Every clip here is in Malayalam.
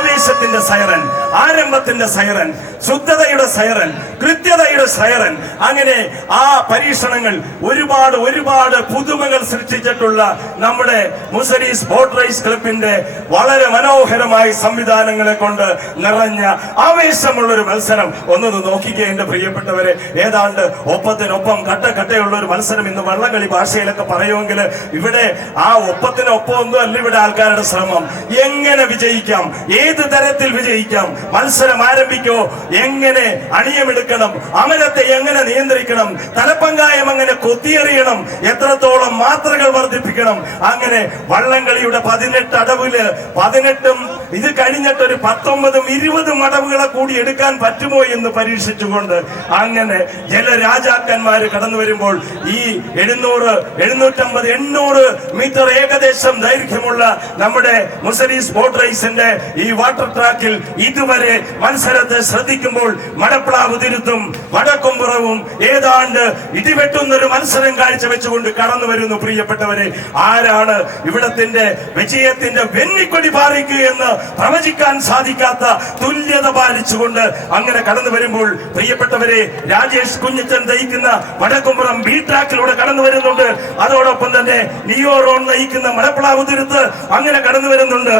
ആവേശത്തിന്റെ സൈറൻ, ആരംഭത്തിന്റെ സൈറൻ, ശുദ്ധതയുടെ സൈറൻ, കൃത്യതയുടെ സൈറൻ. അങ്ങനെ ആ പരീക്ഷണങ്ങൾ ഒരുപാട് ഒരുപാട് പുതുമകൾ സൃഷ്ടിച്ചിട്ടുള്ള നമ്മുടെ മുസരീസ് ബോട്ട് റേസ് ക്ലബിന്റെ വളരെ മനോഹരമായ സംവിധാനങ്ങളെ കൊണ്ട് നിറഞ്ഞ ആവേശമുള്ള ഒരു മത്സരം. ഒന്നത് നോക്കിക്കേ എന്റെ പ്രിയപ്പെട്ടവരെ, ഏതാണ്ട് ഒപ്പത്തിനൊപ്പം കട്ടയുള്ള ഒരു മത്സരം. ഇന്ന് വള്ളംകളി ഭാഷയിലൊക്കെ പറയുമെങ്കിൽ ഇവിടെ ആ ഒപ്പത്തിനൊപ്പം ഒന്നും അല്ല ഇവിടെ ആൾക്കാരുടെ ശ്രമം. എങ്ങനെ വിജയിക്കാം, ഏത് തരത്തിൽ വിജയിക്കാം, മത്സരം ആരംഭിക്കോ, എങ്ങനെ അണിയമെടുക്കണം, അമരത്തെ എങ്ങനെ നിയന്ത്രിക്കണം, തലപ്പങ്കായം എങ്ങനെ കൊത്തിയെറിയണം, എത്രത്തോളം മാത്രകൾ വർദ്ധിപ്പിക്കണം. അങ്ങനെ വള്ളംകളിയുടെ 18 അടവില് 18 ഇത് കഴിഞ്ഞിട്ട് ഒരു 19 20 അടവുകളെ കൂടി എടുക്കാൻ പറ്റുമോ എന്ന് പരീക്ഷിച്ചുകൊണ്ട് അങ്ങനെ ജലരാജാക്കന്മാര് കടന്നു വരുമ്പോൾ ഈ 700, 750, 800 മീറ്റർ ഏകദേശം ദൈർഘ്യമുള്ള നമ്മുടെ മുസരീസ് ബോട്ട് റേസിന്റെ ഈ വാട്ടർ ട്രാക്കിൽ ഇതുവരെ മത്സരത്തെ ശ്രദ്ധിക്കുമ്പോൾ മടപ്ലാവ് തിരുത്തും വടക്കുംപുറവും ഏതാണ്ട് ഇടിവെട്ടുന്നൊരു മത്സരം കാഴ്ചവെച്ചുകൊണ്ട് കടന്നു വരുന്നു. പ്രിയപ്പെട്ടവരെ, ആരാണ് ഇവിടത്തിന്റെ വിജയത്തിന്റെ വെന്നിക്കൊടി പാറിക്കുക എന്ന് പ്രവചിക്കാൻ സാധിക്കാത്ത തുല്യത പാലിച്ചുകൊണ്ട് അങ്ങനെ കടന്നു വരുമ്പോൾ പ്രിയപ്പെട്ടവരെ, രാജേഷ് കുഞ്ഞച്ചൻ നയിക്കുന്ന വടക്കുംപുറം ബി ട്രാക്കിലൂടെ കടന്നു വരുന്നുണ്ട്. അതോടൊപ്പം തന്നെ നിയോറോൺ നയിക്കുന്ന മടപ്ലാവ് തിരുത്ത് അങ്ങനെ കടന്നു വരുന്നുണ്ട്.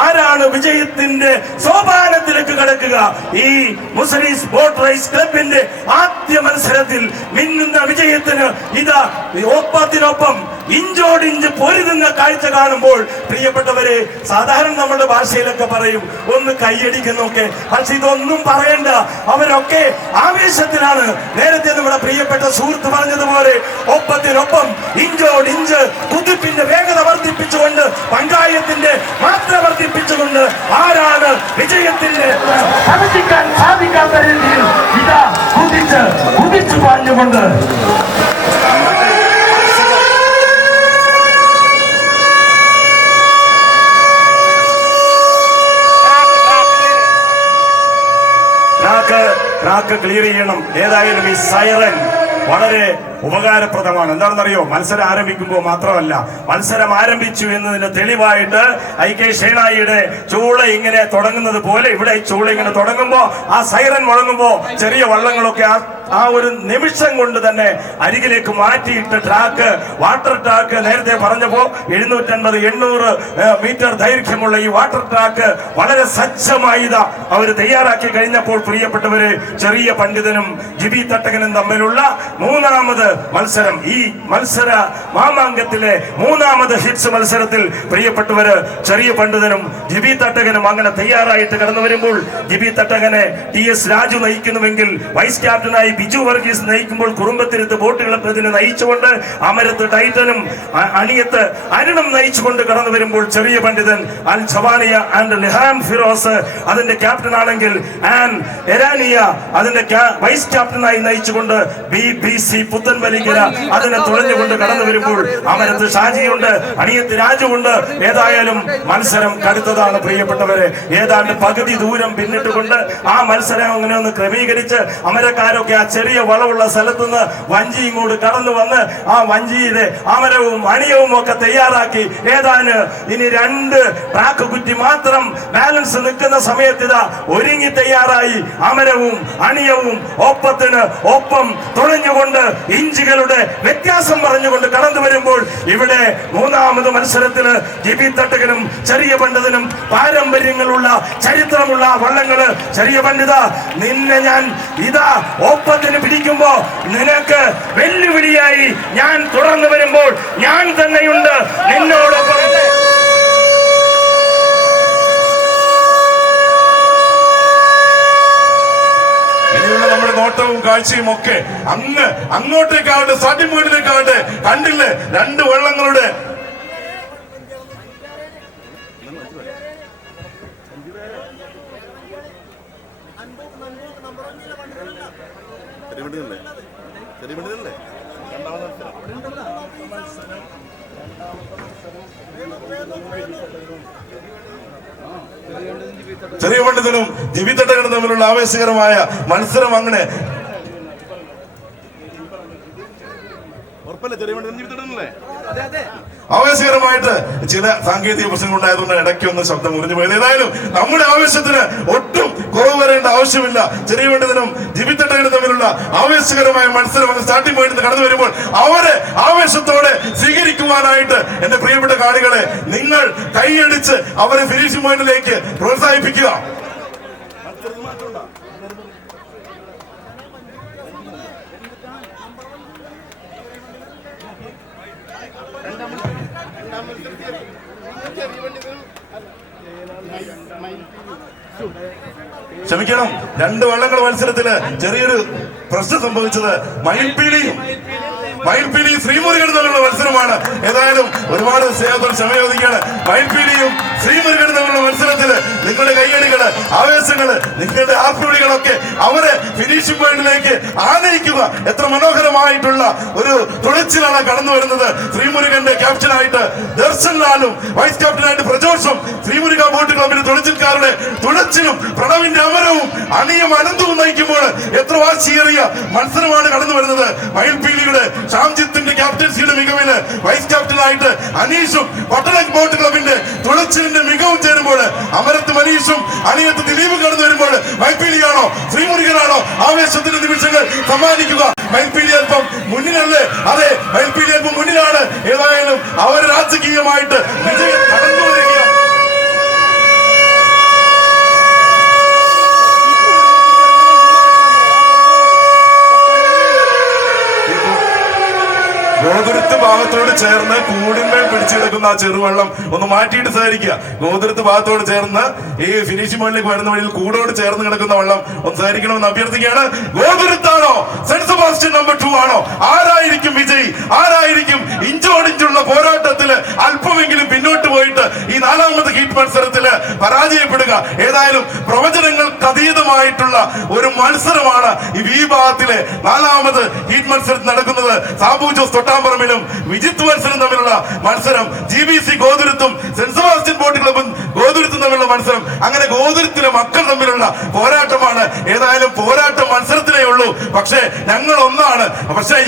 ആരാണ് വിജയത്തിന്റെ സോപാനത്തിലേക്ക് കടക്കുക? ഈ മുസരീസ് ബോട്ട് റേസ് ക്ലബിന്റെ ആദ്യ മത്സരത്തിൽ മിന്നുന്ന വിജയത്തിന് ഇതാ ഒപ്പത്തിനൊപ്പം ഇഞ്ചോടിഞ്ച് പൊരുതുന്ന കാഴ്ച കാണുമ്പോൾ പ്രിയപ്പെട്ടവരെ, സാധാരണ നമ്മുടെ ഭാഷയിലൊക്കെ പറയും ഒന്ന് കൈയടിക്കുന്നൊക്കെ, പക്ഷെ ഇതൊന്നും പറയണ്ട. അവരൊക്കെ ആവേശത്തിലാണ്. നേരത്തെ നമ്മുടെ പ്രിയപ്പെട്ട സുഹൃത്ത് പറഞ്ഞതുപോലെ ഒപ്പത്തിനൊപ്പം ഇഞ്ചോടിഞ്ച് കുതിപ്പിന്റെ വേഗത വർദ്ധിപ്പിച്ചുകൊണ്ട്, പങ്കായത്തിന്റെ മാത്ര വർദ്ധിപ്പിച്ചുകൊണ്ട് ആരാണ് വിജയത്തിന്റെ സാധിക്കാൻ സാധിക്കാത്ത രീതിയിൽ ഇതാ കുതിച്ചു പാഞ്ഞുകൊണ്ട് ട്രാക്ക് ക്ലിയർ ചെയ്യണം. ഏതായാലും ഈ സൈറൻ വളരെ ഉപകാരപ്രദമാണ്. എന്താണെന്നറിയോ, മത്സരം ആരംഭിക്കുമ്പോൾ മാത്രമല്ല, മത്സരം ആരംഭിച്ചു എന്നതിന് തെളിവായിട്ട് IK ഷേണായിയുടെ ചൂള ഇങ്ങനെ തുടങ്ങുന്നത് പോലെ ഇവിടെ ചൂള ഇങ്ങനെ തുടങ്ങുമ്പോ ആ സൈറൻ മുഴങ്ങുമ്പോ ചെറിയ വള്ളങ്ങളൊക്കെ ആ ഒരു നിമിഷം കൊണ്ട് തന്നെ അരികിലേക്ക് മാറ്റിയിട്ട് ട്രാക്ക്, വാട്ടർ ട്രാക്ക് നേരത്തെ പറഞ്ഞപ്പോ 750, 800 മീറ്റർ ദൈർഘ്യമുള്ള ഈ വാട്ടർ ട്രാക്ക് വളരെ സജ്ജമായി അവർ തയ്യാറാക്കി കഴിഞ്ഞപ്പോൾ പ്രിയപ്പെട്ടവര്, ചെറിയ പണ്ഡിതനും ജിബി തട്ടകനും തമ്മിലുള്ള മൂന്നാമത് മത്സരം, ഈ മത്സര മാമാങ്കത്തിലെ മൂന്നാമത് ഹിറ്റ്സ് മത്സരത്തിൽ പ്രിയപ്പെട്ടവര് ചെറിയ പണ്ഡിതനും ജിബി തട്ടകനും അങ്ങനെ തയ്യാറായിട്ട് കടന്നു വരുമ്പോൾ ജിബി തട്ടകനെ TS രാജു നയിക്കുന്നുവെങ്കിൽ വൈസ് ക്യാപ്റ്റനായി ബിജു വർഗീസ് നയിക്കുമ്പോൾ കുറുമ്പത്തിരുത്ത് ബോട്ടുകളെ പ്രതിനെ നയിച്ചുകൊണ്ട് അമരത്ത് ടൈറ്റനും അണിയത്ത് അരുണും നയിച്ചുകൊണ്ട് കടന്നു വരുമ്പോൾ ചെറിയ പണ്ഡിതൻ അൽ ജവാനിയ ആൻഡ് ലിഹാം ഫിറോസ് അതിന്റെ ക്യാപ്റ്റൻ ആണെങ്കിൽ എരാനിയ അതിന്റെ വൈസ് ക്യാപ്റ്റനായി നയിച്ചുകൊണ്ട് BBC പുത്തൻവലിക്കര അതിനെ തുഴഞ്ഞുകൊണ്ട് കടന്നു വരുമ്പോൾ അമരത്ത് ഷാജിയുണ്ട്, അണിയത്ത് രാജുവുണ്ട്. ഏതായാലും മത്സരം കടുത്തതാണ് പ്രിയപ്പെട്ടവരെ. ഏതാണ്ട് പകുതി ദൂരം പിന്നിട്ടുകൊണ്ട് ആ മത്സരം അങ്ങനെ ഒന്ന് ക്രമീകരിച്ച് അമരക്കാരൊക്കെ ആ ചെറിയ വളവുള്ള സ്ഥലത്തുനിന്ന് വഞ്ചി ഇങ്ങോട്ട് കടന്നു വന്ന് ആ വഞ്ചിയിലെ അമരവും അണിയവും ഒക്കെ തയ്യാറാക്കി. ഏതാന് ഇനി 2 ട്രാക്ക് കുറ്റി മാത്രം ബാലൻസ് നിൽക്കുന്ന സമയത്ത് ഇതാ ഒരുങ്ങി തയ്യാറായി അമരവും അണിയവും ഒപ്പത്തിന് ഒപ്പം തുഴഞ്ഞുകൊണ്ട് ഇഞ്ചുകളുടെ വ്യത്യാസം പറഞ്ഞുകൊണ്ട് കടന്നു വരുമ്പോൾ ഇവിടെ മൂന്നാമത് മത്സരത്തിന് ജിബി തട്ടകനും ചെറിയ പണ്ഡിതനും പാരമ്പര്യങ്ങളുള്ള ചരിത്രമുള്ള വള്ളങ്ങള്. ചെറിയ പണ്ഡിത, നിന്നെ ഞാൻ ഇതാ ഒപ്പത്തിന് പിടിക്കുമ്പോ നിനക്ക് വെല്ലുവിളിയായി ഞാൻ തുറന്നു വരുമ്പോൾ ഞാൻ തന്നെയുണ്ട് നിന്നോടൊപ്പം. നമ്മുടെ നോട്ടവും കാഴ്ചയും ഒക്കെ അങ്ങോട്ടേക്കാവട്ടെ, സ്റ്റാർട്ടിംഗ് പോയിന്റിലേക്കാവട്ടെ. കണ്ടില്ലേ 2 വള്ളങ്ങളുടെ ചെറിയ പണ്ഡിതനും ജിബി തട്ടകനും തമ്മിലുള്ള ആവേശകരമായ മത്സരം അങ്ങനെ ഉറപ്പല്ലേ? ചെറിയ പണ്ഡിതൻ ജിബി തട്ടനല്ലേ? ആവേശകരമായിട്ട് ചില സാങ്കേതിക പ്രശ്നങ്ങൾ ഉണ്ടായതുകൊണ്ട് ഇടയ്ക്കൊന്ന് ശബ്ദം മുറിഞ്ഞു പോയത്. ഏതായാലും നമ്മുടെ ആവേശത്തിന് ഒട്ടും കുറവ് വരേണ്ട ആവശ്യമില്ല. ചെറിയ വേണ്ടതിനും ജിബിത്തട്ടനും തമ്മിലുള്ള ആവേശകരമായ മത്സരം അങ്ങ് സ്റ്റാർട്ടിംഗ് പോയിന്റ് കടന്നു വരുമ്പോൾ അവരെ ആവേശത്തോടെ സ്വീകരിക്കുവാനായിട്ട് എന്റെ പ്രിയപ്പെട്ട കാണികളെ നിങ്ങൾ കൈയടിച്ച് അവരെ ഫിനിഷിംഗ് പോയിന്റിലേക്ക് പ്രോത്സാഹിപ്പിക്കുക. ക്ഷമിക്കണം, 2 വള്ളങ്ങൾ മത്സരത്തില് ചെറിയൊരു പ്രശ്നം സംഭവിച്ചത് മയിൽപീലിയും ശ്രീമുരുകനും തമ്മിലുള്ള മത്സരമാണ്. ഏതായാലും ഒരുപാട് സ്നേഹത്തോട് ക്ഷമ ചോദിക്കുകയാണ്. മയിൽപീലിയും ശ്രീമുരുകനും തമ്മിലുള്ള മത്സരത്തില് നിങ്ങളുടെ കൈയടികള്, ആവേശങ്ങള്, നിങ്ങളുടെ ആർപ്പുവിളികളൊക്കെ അവരെ ഫിനിഷിംഗ് പോയിന്റിലേക്ക് ആനയിക്കുക. എത്ര മനോഹരമായിട്ടുള്ള ഒരു തുഴച്ചിലാണ് കടന്നു വരുന്നത്. ശ്രീമുരുകന്റെ ക്യാപ്റ്റനായിട്ട് ദർശൻ ലാലും വൈസ് ക്യാപ്റ്റനായിട്ട് പ്രജോഷും ശ്രീമുരുക ബോട്ട് ക്ലബിന്റെ തുഴച്ചിൽക്കാരുടെ തുഴച്ചിലും പ്രണവിന്റെ അമരവും അണിയും അനന്തവും നയിക്കുമ്പോൾ എത്ര വാശിയേറിയ മത്സരമാണ് കടന്നു വരുന്നത്. മയിൽപീലിയുടെ ഷാംജിത്തിന്റെ ക്യാപ്റ്റൻസിയുടെ മികവില് വൈസ് ക്യാപ്റ്റനായിട്ട് അനീഷും പട്ടണം ബോട്ട് ക്ലബിന്റെ തുഴച്ചിലിന്റെ മികവും ചേരുമ്പോൾ അമരത്ത് മനീഷും അണിയത്ത് ദിലീപും കടന്നു വരുമ്പോൾ മയിൽപീലിയാണോ ശ്രീമുരുകനാണോ ആവേശത്തിന്റെ നിമിഷങ്ങൾ സമ്മാനിക്കുക? മയിൽപീലി അല്പം മുന്നിലല്ലേ? അതെ, മയിൽപീലി അല്പം മുന്നിലാണ്. ഏതായാലും അവർ രാജകീയമായിട്ട് വിജയം കടന്നു വരികയാണ്. ഗോതുരുത്ത് ഭാഗത്തോട് ചേർന്ന് കൂടിന്മേൽ പിടിച്ചു കിടക്കുന്ന ആ ചെറുവള്ളം ഒന്ന് മാറ്റിയിട്ട് സഹകരിക്കുക. ഗോതുരുത്ത് ഭാഗത്തോട് ചേർന്ന് ഈ ഫിനിഷിംഗ് പോയിന്റിലേക്ക് വരുന്ന വഴിയിൽ കൂടോട് ചേർന്ന് കിടക്കുന്ന വള്ളം ഒന്ന് സഹകരിക്കണമെന്ന് അഭ്യർത്ഥിക്കുകയാണ്. ഗോതുരുത്താണോ സെന്റ് സെബാസ്റ്റ്യൻ നമ്പർ 2 ആണോ? ആരായിരിക്കും വിജയി? ആരായിരിക്കും ഇഞ്ചോടിഞ്ചുള്ള പോരാട്ടത്തില് അല്പമെങ്കിലും പിന്നോട്ട് പോയിട്ട് ഈ 4ാമത്തെ ഹീറ്റ് മത്സരത്തില് പരാജയപ്പെടുക? ഏതായാലും പ്രവചനങ്ങൾക്ക് അതീതമായിട്ടുള്ള ഒരു മത്സരമാണ് ഈ വിഭാഗത്തിലെ 4ാമത് ഹീറ്റ് മത്സരത്തിൽ നടക്കുന്നത്. സാബു ജോസ് തൊട്ടാമ്പറമ്പിലും വിജിത്ത് വത്സരം തമ്മിലുള്ള മത്സരം, GBC ഗോതുരുത്തും സെന്റ് സെബാസ്റ്റ്യൻ ബോട്ട് ക്ലബും ഗോതുരുത്തും തമ്മിലുള്ള മത്സരം, അങ്ങനെ ഗോതുരുത്തിലെ മക്കൾ തമ്മിലുള്ള പോരാട്ടമാണ്. ഏതായാലും പോരാട്ടം മത്സരത്തിലേ ഉള്ളൂ. പക്ഷേ ഞങ്ങൾ ഒന്നാണ്. പക്ഷേ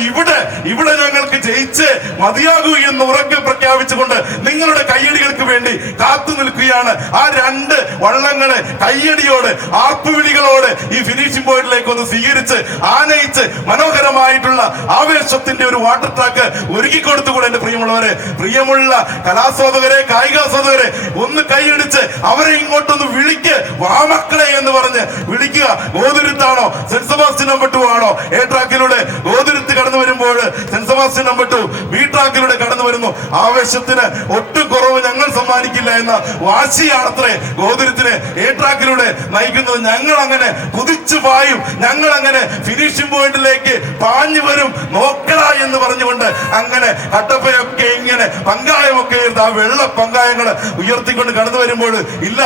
ഇവിടെ ഞങ്ങൾക്ക് ജയിച്ച് മതിയാകൂ എന്ന് ഉറക്കെ പ്രഖ്യാപിച്ചുകൊണ്ട് നിങ്ങളുടെ കയ്യടികൾക്ക് വേണ്ടി കാത്തു നിൽക്കുകയാണ്. ആ 2 വള്ളങ്ങളെ കയ്യടിയോട് ആർപ്പുവിളികളോട് ഈ ഫിനിഷിംഗ് പോയിന്റിലേക്ക് ഒന്ന് സ്വീകരിച്ച് ആനയിച്ച് മനോഹരമായിട്ടുള്ള ആവേശത്തിന്റെ ഒരു വാട്ടർ ട്രാക്ക് ഒരുക്കി കൊടുത്തുകൂടെ? എന്റെ പ്രിയമുള്ളവരെ, പ്രിയമുള്ള കലാസ്വാദകരെ, കായികാസ്വാദകരെ, ഒന്ന് കൈയടിച്ച് അവരെ ഇങ്ങോട്ടൊന്ന് വിളിക്ക്. വാമക്കളെ എന്ന് പറഞ്ഞ് വിളിക്കുക. ഗോതുരുത്താണോ സെന്റ് സെബാസ്റ്റ്യൻ നമ്പർ 2 ആണോ? എ ട്രാക്കിലൂടെ ഗോതുരുത്ത് കടന്നു വരുമ്പോൾ സെന്റ് സെബാസ്റ്റ്യൻ നമ്പർ 2 ബി ട്രാക്കിലൂടെ കടന്നു വരുന്നു. ആവേശത്തിന് ഒട്ടും കുറവ് ഞങ്ങൾ സമ്മാനിക്കില്ല എന്ന വാശിയാണത്രേ ഗോതുരുത്തിനെ എ ട്രാക്കിലൂടെ നയിക്കുന്നത്. ഞങ്ങൾ അങ്ങനെ കുതിച്ചു പായും, ഞങ്ങൾ അങ്ങനെ ഫിനിഷിംഗ് പോയിന്റിലേക്ക് പാഞ്ഞു വരും, നോക്കണ എന്ന് പറഞ്ഞുകൊണ്ട് അങ്ങനെ കട്ടപ്പയൊക്കെ ഇങ്ങനെ പങ്കായമൊക്കെ ആ വെള്ള പങ്കായങ്ങൾ ഉയർത്തിക്കൊണ്ട് കടന്നു വരുമ്പോൾ ഇല്ല,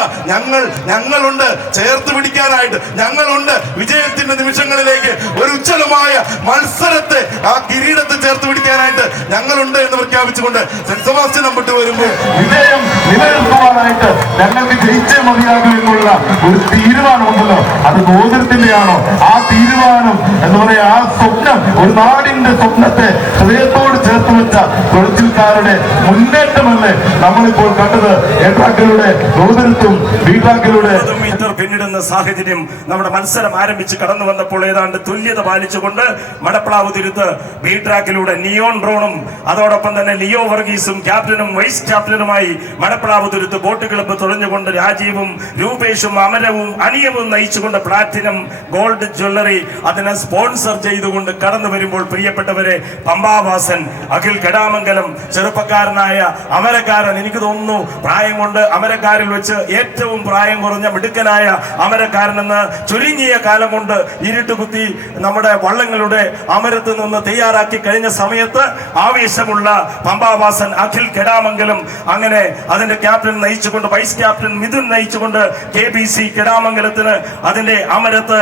ഞങ്ങളുണ്ട് ചേർത്ത് പിടിക്കാനായിട്ട്, ഞങ്ങളുണ്ട് വിജയത്തിന്റെ നിമിഷങ്ങളിലേക്ക് ഒരു ഉജ്ജ്വലമായ മത്സരത്തെ ആ കിരീടത്തെ ചേർത്ത് പിടിക്കാനായിട്ട് ഞങ്ങളുണ്ട് എന്ന് പ്രഖ്യാപിച്ചുകൊണ്ട് സെന്റ് സെബാസ്റ്റ്യൻ നമ്പർ 2 വരുമ്പോൾ വിജയം നിലനിർത്തുവാനായിട്ട് ഞങ്ങൾക്ക് ജയിച്ചേ മതിയാകും എന്നുള്ള ഒരു തീരുമാനമുണ്ടല്ലോ, അത് ഗോതുരത്തിന്റെയാണോ? ആ തീരുമാനം എന്ന് പറയാ, ആ സ്വപ്നം, ഒരു നാടിന്റെ സ്വപ്നത്തെ ഹൃദയത്തോട് ചേർത്ത് വെച്ച തുഴച്ചിൽക്കാരുടെ മുന്നേറ്റമല്ലേ നമ്മളിപ്പോൾ കണ്ടത്. എ ട്രാക്കിലൂടെ ഗോതുരത്തും ബി ട്രാക്കിലൂടെ മീറ്റർ പിന്നിടുന്ന സാഹചര്യം നമ്മുടെ മത്സരം ആരംഭിച്ച് കടന്നു വന്നപ്പോൾ ഏതാണ്ട് തുല്യത പാലിച്ചുകൊണ്ട് മടപ്ലാവ് തുരുത്ത് ബി ട്രാക്കിലൂടെ നിയോൺ ഡ്രോണും അതോടൊപ്പം തന്നെ ലിയോ വർഗീസും ക്യാപ്റ്റനും വൈസ് ക്യാപ്റ്റനുമായി മടപ്ലാവ് തുരുത്ത് ബോട്ട് ക്ലബ്ബ് തുഴഞ്ഞുകൊണ്ട് രാജീവും രൂപേഷും അമരവും അനിയവും നയിച്ചുകൊണ്ട് പ്ലാറ്റിനം ഗോൾഡ് ജ്വല്ലറി അതിനെ സ്പോൺസർ ചെയ്തുകൊണ്ട് കടന്നു വരുമ്പോൾ പ്രിയപ്പെട്ടവരെ, പമ്പാവാസൻ, അഖിൽ കെടാമംഗലം, ചെറുപ്പക്കാരനായ അമരക്കാരൻ, എനിക്ക് തോന്നുന്നു പ്രായം കൊണ്ട് അമരക്കാരിൽ വെച്ച് ഏറ്റവും പ്രായം കുറഞ്ഞ മിടുക്കനായ അമരക്കാരനെന്ന് ചുരുങ്ങിയ കാലം കൊണ്ട് ഇരുട്ടുകുത്തി നമ്മുടെ വള്ളങ്ങളുടെ അമരത്ത് നിന്ന് തയ്യാറാക്കി കഴിഞ്ഞ സമയത്ത് ആവേശമുള്ള പമ്പാവാസൻ അഖിൽ കെടാമംഗലം, അങ്ങനെ അതിന്റെ ക്യാപ്റ്റൻ നയിച്ചുകൊണ്ട് വൈസ് ക്യാപ്റ്റൻ മിഥുൻ നയിച്ചുകൊണ്ട് KBC കെടാമംഗലത്തിന് അതിന്റെ അമരത്ത്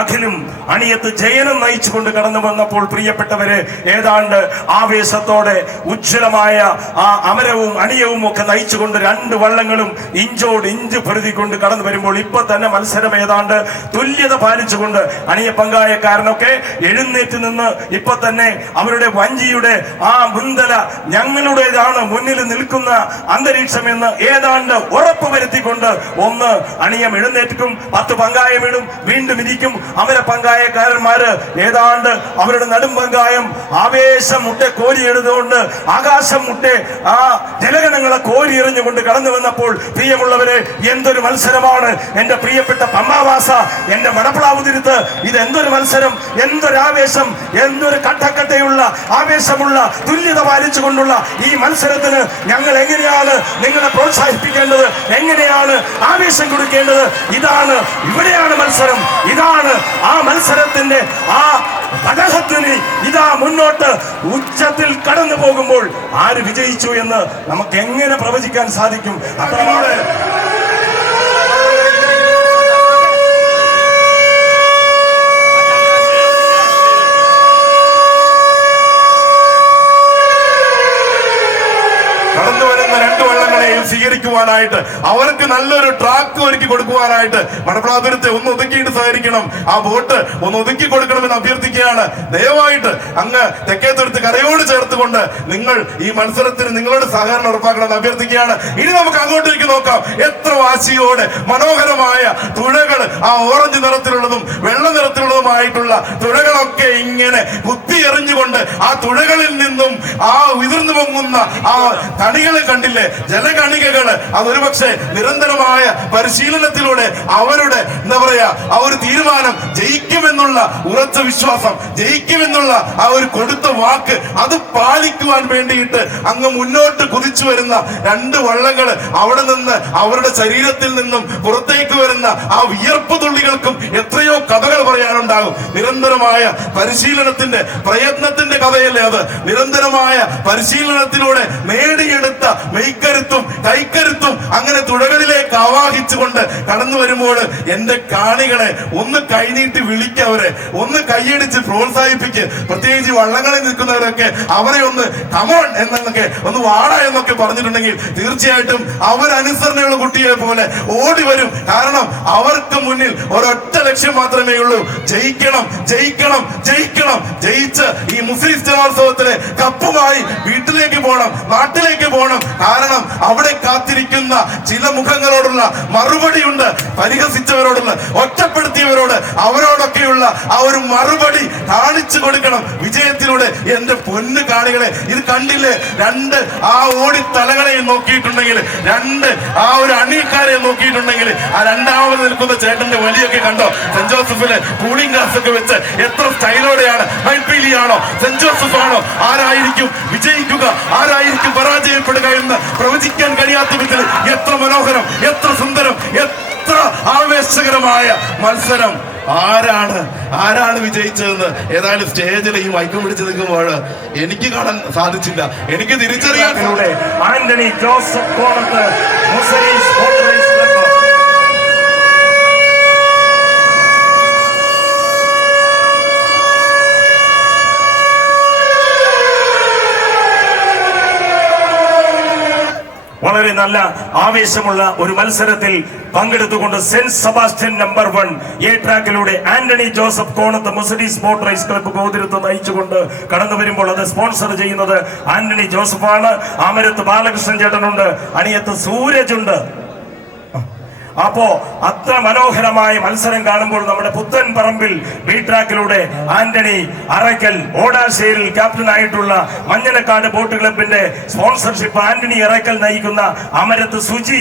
അഖിലും അണിയത്ത് ജയനും നയിച്ചുകൊണ്ട് കടന്നു വന്നപ്പോൾ പ്രിയപ്പെട്ടവരെ, ഏതാണ്ട് ആവേശത്തോടെ ഉജ്ജ്വലമായ ആ അമരവും അണിയവും ഒക്കെ നയിച്ചുകൊണ്ട് 2 വള്ളങ്ങളും ഇഞ്ചോട് ഇഞ്ച് പൊരുതിക്കൊണ്ട് കടന്നു വരുമ്പോൾ ഇപ്പൊ തന്നെ മത്സരം ഏതാണ്ട് തുല്യത പാലിച്ചുകൊണ്ട് അണിയ പങ്കായക്കാരനൊക്കെ എഴുന്നേറ്റ് നിന്ന് ഇപ്പൊ തന്നെ അവരുടെ വഞ്ചിയുടെ ആ മുൻതല ഞങ്ങളുടേതാണ് മുന്നിൽ നിൽക്കുന്ന അന്തരീക്ഷം എന്ന് ഏതാണ്ട് ഉറപ്പ് വരുത്തിക്കൊണ്ട് ഒന്ന് അണിയം എഴുന്നേറ്റും 10 പങ്കായമിടും, വീണ്ടും ഇരിക്കും. അമര പങ്കായക്കാരന്മാര് ഏതാണ്ട് അവരുടെ നെടും പങ്കായം ആവേശം മുട്ടെ കോരിയെടുത്തുകൊണ്ട് ആകാശം മുട്ടെ ആ ജലഗണങ്ങളെ കോരി എറിഞ്ഞുകൊണ്ട് കടന്നു വന്നപ്പോൾ പ്രിയമുള്ളവരെ, എന്തൊരു മത്സരമാണ് എന്റെ പ്രിയപ്പെട്ട പമ്മാവാസ, എന്റെ മടപ്ലാവ് തിരുത്ത്. ഇത് എന്തൊരു മത്സരം, എന്തൊരു ആവേശം, എന്തൊരു കട്ടക്കട്ടയുള്ള ആവേശമുള്ള തുല്യത പാലിച്ചുകൊണ്ടുള്ള ഈ മത്സരത്തിന് ഞങ്ങൾ എങ്ങനെയാണ് നിങ്ങളെ പ്രോത്സാഹിപ്പിക്കേണ്ടത്, എങ്ങനെയാണ് ആവേശം കൊടുക്കേണ്ടത്? ഇവിടെയാണ് മത്സരം. ഇതാണ് ആ മത്സരത്തിന്റെ ആ പദഹത്തിന് ഇതാ മുന്നോട്ട് ഉച്ചത്തിൽ കടന്നു പോകുമ്പോൾ ആര് വിജയിച്ചു എന്ന് നമുക്ക് എങ്ങനെ പ്രവചിക്കാൻ സാധിക്കും? അത്രമാണ് കടന്നു വരുന്ന 2 വള്ളങ്ങളെയും സ്വീകരിക്കുവാനായിട്ട്, അവർക്ക് നല്ലൊരു ട്രാക്ക് ഒരുക്കി കൊടുക്കുവാനായിട്ട് മടപ്ലാതുരത്തെ ഒന്ന് ഒതുക്കിയിട്ട് സഹകരിക്കണം. ആ ബോട്ട് ഒന്ന് ഒതുക്കി കൊടുക്കണമെന്ന് അഭ്യർത്ഥിക്കുകയാണ്. ദയവായിട്ട് അങ്ങ് തെക്കേത്തുരുത്ത് കരയോട് ചേർത്തുകൊണ്ട് നിങ്ങൾ ഈ മത്സരത്തിന് നിങ്ങളുടെ സഹകരണം ഉറപ്പാക്കണമെന്ന് അഭ്യർത്ഥിക്കുകയാണ്. ഇനി നമുക്ക് അങ്ങോട്ടേക്ക് നോക്കാം. എത്ര വാശിയോടെ മനോഹരമായ തുഴകൾ, ആ ഓറഞ്ച് നിറത്തിലുള്ളതും വെള്ള നിറത്തിലുള്ളതുമായിട്ടുള്ള തുഴകളൊക്കെ ഇങ്ങനെ കുത്തി എറിഞ്ഞുകൊണ്ട് ആ തുഴകളിൽ നിന്നും ആ ഉതിർന്നു പൊങ്ങുന്ന ആ കണികളെ കണ്ടില്ലേ, ജലകണികകള്. അതൊരു പക്ഷേ നിരന്തരമായ പരിശീലനത്തിലൂടെ അവരുടെ എന്താ പറയാ ആ ഒരു തീരുമാനം, ജയിക്കുമെന്നുള്ള ഉറച്ച വിശ്വാസം, ജയിക്കുമെന്നുള്ള ആ ഒരു കൊടുത്ത വാക്ക്, അത് പാലിക്കുവാൻ വേണ്ടിയിട്ട് അങ്ങ് മുന്നോട്ട് കുതിച്ചു വരുന്ന 2 വള്ളങ്ങള് അവിടെ നിന്ന് അവരുടെ ശരീരത്തിൽ നിന്നും പുറത്തേക്ക് വരുന്ന ആ വിയർപ്പ് തുള്ളികൾക്കും എത്രയോ കഥകൾ പറയാനുണ്ടാകും. നിരന്തരമായ പരിശീലനത്തിന്റെ പ്രയത്നത്തിന്റെ കഥയല്ലേ അത്? നിരന്തരമായ പരിശീലനത്തിലൂടെ നേടിയെടുത്ത മെയ്ക്കരുത്തും കൈക്കരുത്തും അങ്ങനെ തുഴകളിലേക്ക് ആവാഹിച്ചുകൊണ്ട് കടന്നു വരുമ്പോൾ എന്റെ കാണികളെ ഒന്ന് കൈനീട്ടി വിളിക്കവരെ, ഒന്ന് കൈയടിച്ച് പ്രോത്സാഹിപ്പിക്ക്. പ്രത്യേകിച്ച് വള്ളങ്ങളിൽ നിൽക്കുന്നവരൊക്കെ അവരെ ഒന്ന് കമോൺ എന്നൊക്കെ, ഒന്ന് വാട എന്നൊക്കെ പറഞ്ഞിട്ടുണ്ടെങ്കിൽ തീർച്ചയായിട്ടും അവരനുസരണയുള്ള കുട്ടിയെ പോലെ ഓടി വരും. കാരണം അവർക്ക് മുന്നിൽ ഒരൊറ്റ ലക്ഷ്യം മാത്രമേ ഉള്ളൂ, ജയിക്കണം, ജയിക്കണം, ജയിക്കണം. ജയിച്ച് ഈ മുസ്ലിം ജലോത്സവത്തിലെ കപ്പുമായി വീട്ടിലേക്ക് പോകണം, നാട്ടിലേക്ക് പോകണം. കാരണം അവിടെ കാത്തിരിക്കുന്ന ചില മുഖങ്ങളോടുള്ള മറുപടിയുണ്ട്. പരിഹസിച്ചവരോടുള്ള, ഒറ്റപ്പെടുത്തിയവരോട്, അവരോടൊക്കെയുള്ള ആ ഒരു മറുപടി കാണിച്ചു കൊടുക്കണം വിജയത്തിലൂടെ. എന്റെ പൊന്നു കാണികളെ, ഇത് കണ്ടില്ലേ? 2 ആ ഓടിത്തലകളെയും നോക്കിയിട്ടുണ്ടെങ്കിൽ, 2 ആ ഒരു അണിക്കാരെ നോക്കിയിട്ടുണ്ടെങ്കിൽ, ആ രണ്ടാമത് നിൽക്കുന്ന ചേട്ടന്റെ വലിയൊക്കെ കണ്ടോ? സെന്റ് ജോസഫിലെ കൂളിംഗ് ഗ്ലാസ് ഒക്കെ വെച്ച് എത്ര സ്റ്റൈലോടെയാണ്. മൈൽപീലിയാണോ, സെന്റ് ജോസഫ് ആണോ, ആരായിരിക്കും വിജയിക്കുക, ആരായിരിക്കും പരാജയപ്പെടുക എന്ന് പ്രവചിക്കാൻ കഴിയാത്ത വിധത്തിൽ എത്ര മനോഹരം, എത്ര സുന്ദരം, എത്ര ആവേശകരമായ മത്സരം. ആരാണ് വിജയിച്ചതെന്ന് ഏതായാലും സ്റ്റേജിൽ ഈ മൈക്കം പിടിച്ച് നിൽക്കുമ്പോൾ എനിക്ക് കാണാൻ സാധിച്ചില്ല, എനിക്ക് തിരിച്ചറിയാൻ. Antony Joseph Konath Muziris boat race club വളരെ നല്ല ആവേശമുള്ള ഒരു മത്സരത്തിൽ പങ്കെടുത്തുകൊണ്ട് സെന്റ് സെബാസ്റ്റ്യൻ നമ്പർ 1 എ ട്രാക്കിലൂടെ Antony Joseph Konath Muziris boat race club Gothuruth നയിച്ചുകൊണ്ട് കടന്നു വരുമ്പോൾ അത് സ്പോൺസർ ചെയ്യുന്നത് ആന്റണി ജോസഫാണ്. ആമരത്ത് ബാലകൃഷ്ണൻ ചേട്ടനുണ്ട്, അണിയത്ത് സൂരജ് ഉണ്ട്. അപ്പോ അത്ര മനോഹരമായ മത്സരം കാണുമ്പോൾ നമ്മുടെ പുത്തൻ പറമ്പിൽ ബി ട്രാക്കിലൂടെ ആന്റണി അറയ്ക്കൽ, ഓടാശ്ശേരിൽ ക്യാപ്റ്റനായിട്ടുള്ള മഞ്ഞനക്കാട് ബോട്ട് ക്ലബിന്റെ സ്പോൺസർഷിപ്പ് ആന്റണി അറയ്ക്കൽ നയിക്കുന്ന അമരത്ത് സുജി,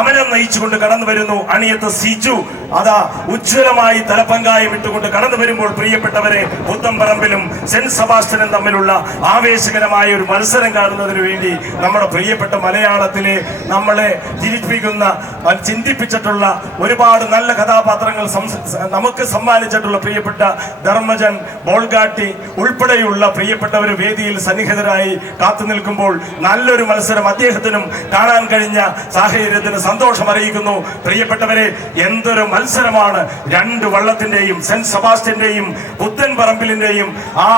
അമരം നയിച്ചുകൊണ്ട് കടന്നു വരുന്നു. അണിയത്ത് സിജു അതാ ഉജ്ജ്വലമായി തലപ്പങ്കായം ഇട്ടുകൊണ്ട് കടന്നു വരുമ്പോൾ പ്രിയപ്പെട്ടവരെ, പുത്തൻപറമ്പിലും സെന്റ് സെബാസ്റ്റ്യനും തമ്മിലുള്ള ആവേശകരമായ ഒരു മത്സരം കാണുന്നതിന് വേണ്ടി നമ്മുടെ പ്രിയപ്പെട്ട മലയാളത്തിലെ നമ്മളെ ചിരിപ്പിക്കുന്ന, ചിന്തിപ്പിച്ചിട്ടുള്ള ഒരുപാട് നല്ല കഥാപാത്രങ്ങൾ നമുക്ക് സമ്മാനിച്ചിട്ടുള്ള പ്രിയപ്പെട്ട ധർമ്മജൻ, ബോൾഗാട്ടി ഉൾപ്പെടെയുള്ള പ്രിയപ്പെട്ടവർ വേദിയിൽ സന്നിഹിതരായി കാത്തു നിൽക്കുമ്പോൾ നല്ലൊരു മത്സരം അദ്ദേഹത്തിനും കാണാൻ കഴിഞ്ഞ സാഹചര്യത്തിന് സന്തോഷം അറിയിക്കുന്നു. പ്രിയപ്പെട്ടവരെ, എന്തൊരു മത്സരമാണ്! 2 വള്ളത്തിന്റെയും സെന്റ് സെബാസ്റ്റ്യന്റെയും പുത്തൻ പറമ്പിലിന്റെയും ആ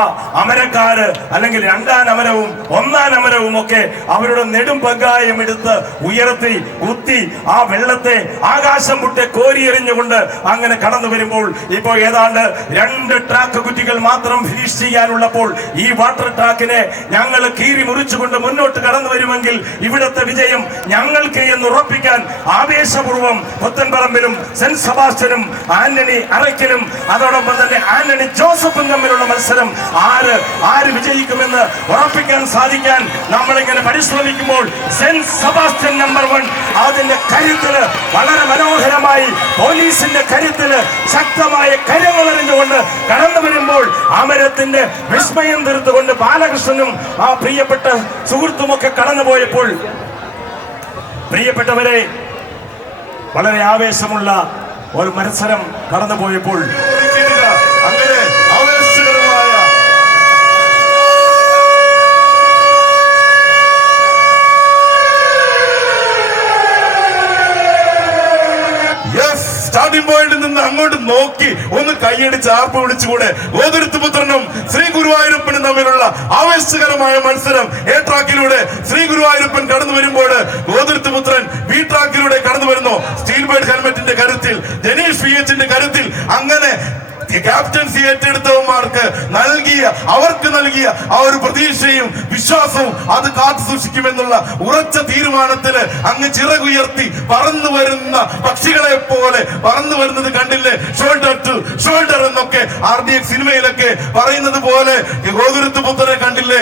അമരക്കാര്, അല്ലെങ്കിൽ 2ാം അമരവും 1ാം അമരവും ഒക്കെ അവരുടെ നെടും പങ്കായം എടുത്ത് ഉയർത്തി കുത്തി ആ വെള്ളത്തെ ആകാശം മുട്ടെ കോരിയെറിഞ്ഞുകൊണ്ട് അങ്ങനെ കടന്നു വരുമ്പോൾ ഇപ്പോൾ ഏതാണ്ട് 2 ട്രാക്ക് കുറ്റികൾ മാത്രം ഫിനിഷ് ചെയ്യാനുള്ളപ്പോൾ ഈ വാട്ടർ ട്രാക്കിനെ ഞങ്ങൾ കീറി മുറിച്ചുകൊണ്ട് മുന്നോട്ട് കടന്നു വരുമെങ്കിൽ ഇവിടുത്തെ വിജയം ഞങ്ങൾക്ക് എന്ന് ഉറപ്പിക്കാൻ ആവേശപൂർവ്വം പുത്തൻപറമ്പിലും സെന്റ് സെബാസ്റ്റ്യനും ആന്റണി അറയ്ക്കലും അതോടൊപ്പം തന്നെ ആന്റണി ജോസഫും തമ്മിലുള്ള മത്സരം ആര് വിജയിക്കുമെന്ന് ഉറപ്പിക്കാൻ സാധിക്കാൻ നമ്മളിങ്ങനെ പരിശ്രമിക്കുമ്പോൾ സെന്റ് സെബാസ്റ്റ്യൻ നമ്പർ 1 അതിന്റെ കരുത്തില് വളരെ മനോഹരമായി പോലീസിന്റെ കരുത്തില് ശക്തമായ കരങ്ങളറിഞ്ഞുകൊണ്ട് കടന്നു വരുമ്പോൾ അമരത്തിന്റെ വിസ്മയം തീർത്തുകൊണ്ട് ബാലകൃഷ്ണനും ആ പ്രിയപ്പെട്ട സുഹൃത്തുമൊക്കെ കടന്നുപോയപ്പോൾ പ്രിയപ്പെട്ടവരെ വളരെ ആവേശമുള്ള ഒരു മത്സരം കടന്നുപോയപ്പോൾ അങ്ങനെ ആവേശകരമായ സ്റ്റാർട്ടിംഗ് പോയിന്റിൽ നിന്ന് അങ്ങോട്ട് നോക്കി ഒന്ന് കൈയടിച്ച് ആർപ്പ് വിളിച്ചുകൂടെ? ഗോതുരുത്തുപുത്രനും ശ്രീ ഗുരുവായൂരപ്പനും തമ്മിലുള്ള ആവേശകരമായ മത്സരം എ ട്രാക്കിലൂടെ ശ്രീ ഗുരുവായൂരപ്പൻ കടന്നു വരുമ്പോൾ ഗോതുരുത്തുപുത്രൻ ബി ട്രാക്കിലൂടെ കടന്നു വരുന്നു. സ്റ്റീൽ ബേർഡ് ഹെൽമെറ്റിന്റെ കരുത്തിൽ, ജനീഷ് PH കരുത്തിൽ അങ്ങനെ ക്യാപ്റ്റൻസി ഏറ്റെടുത്തവന്മാർക്ക് അവർക്ക് നൽകിയ ആ ഒരു പ്രതീക്ഷയും വിശ്വാസവും അത് കാത്തു സൂക്ഷിക്കുമെന്നുള്ള ഉറച്ച തീരുമാനത്തില് അങ്ങ് ചിറകുയർത്തി പറന്നു വരുന്ന പക്ഷികളെ പോലെ പറന്നു വരുന്നത് കണ്ടില്ലേ? ഷോൾഡർ ടു ഷോൾഡർ എന്നൊക്കെ RDX സിനിമയിലൊക്കെ പറയുന്നത് പോലെ ഗോതുരുത്തുപുത്രനെ കണ്ടില്ലേ?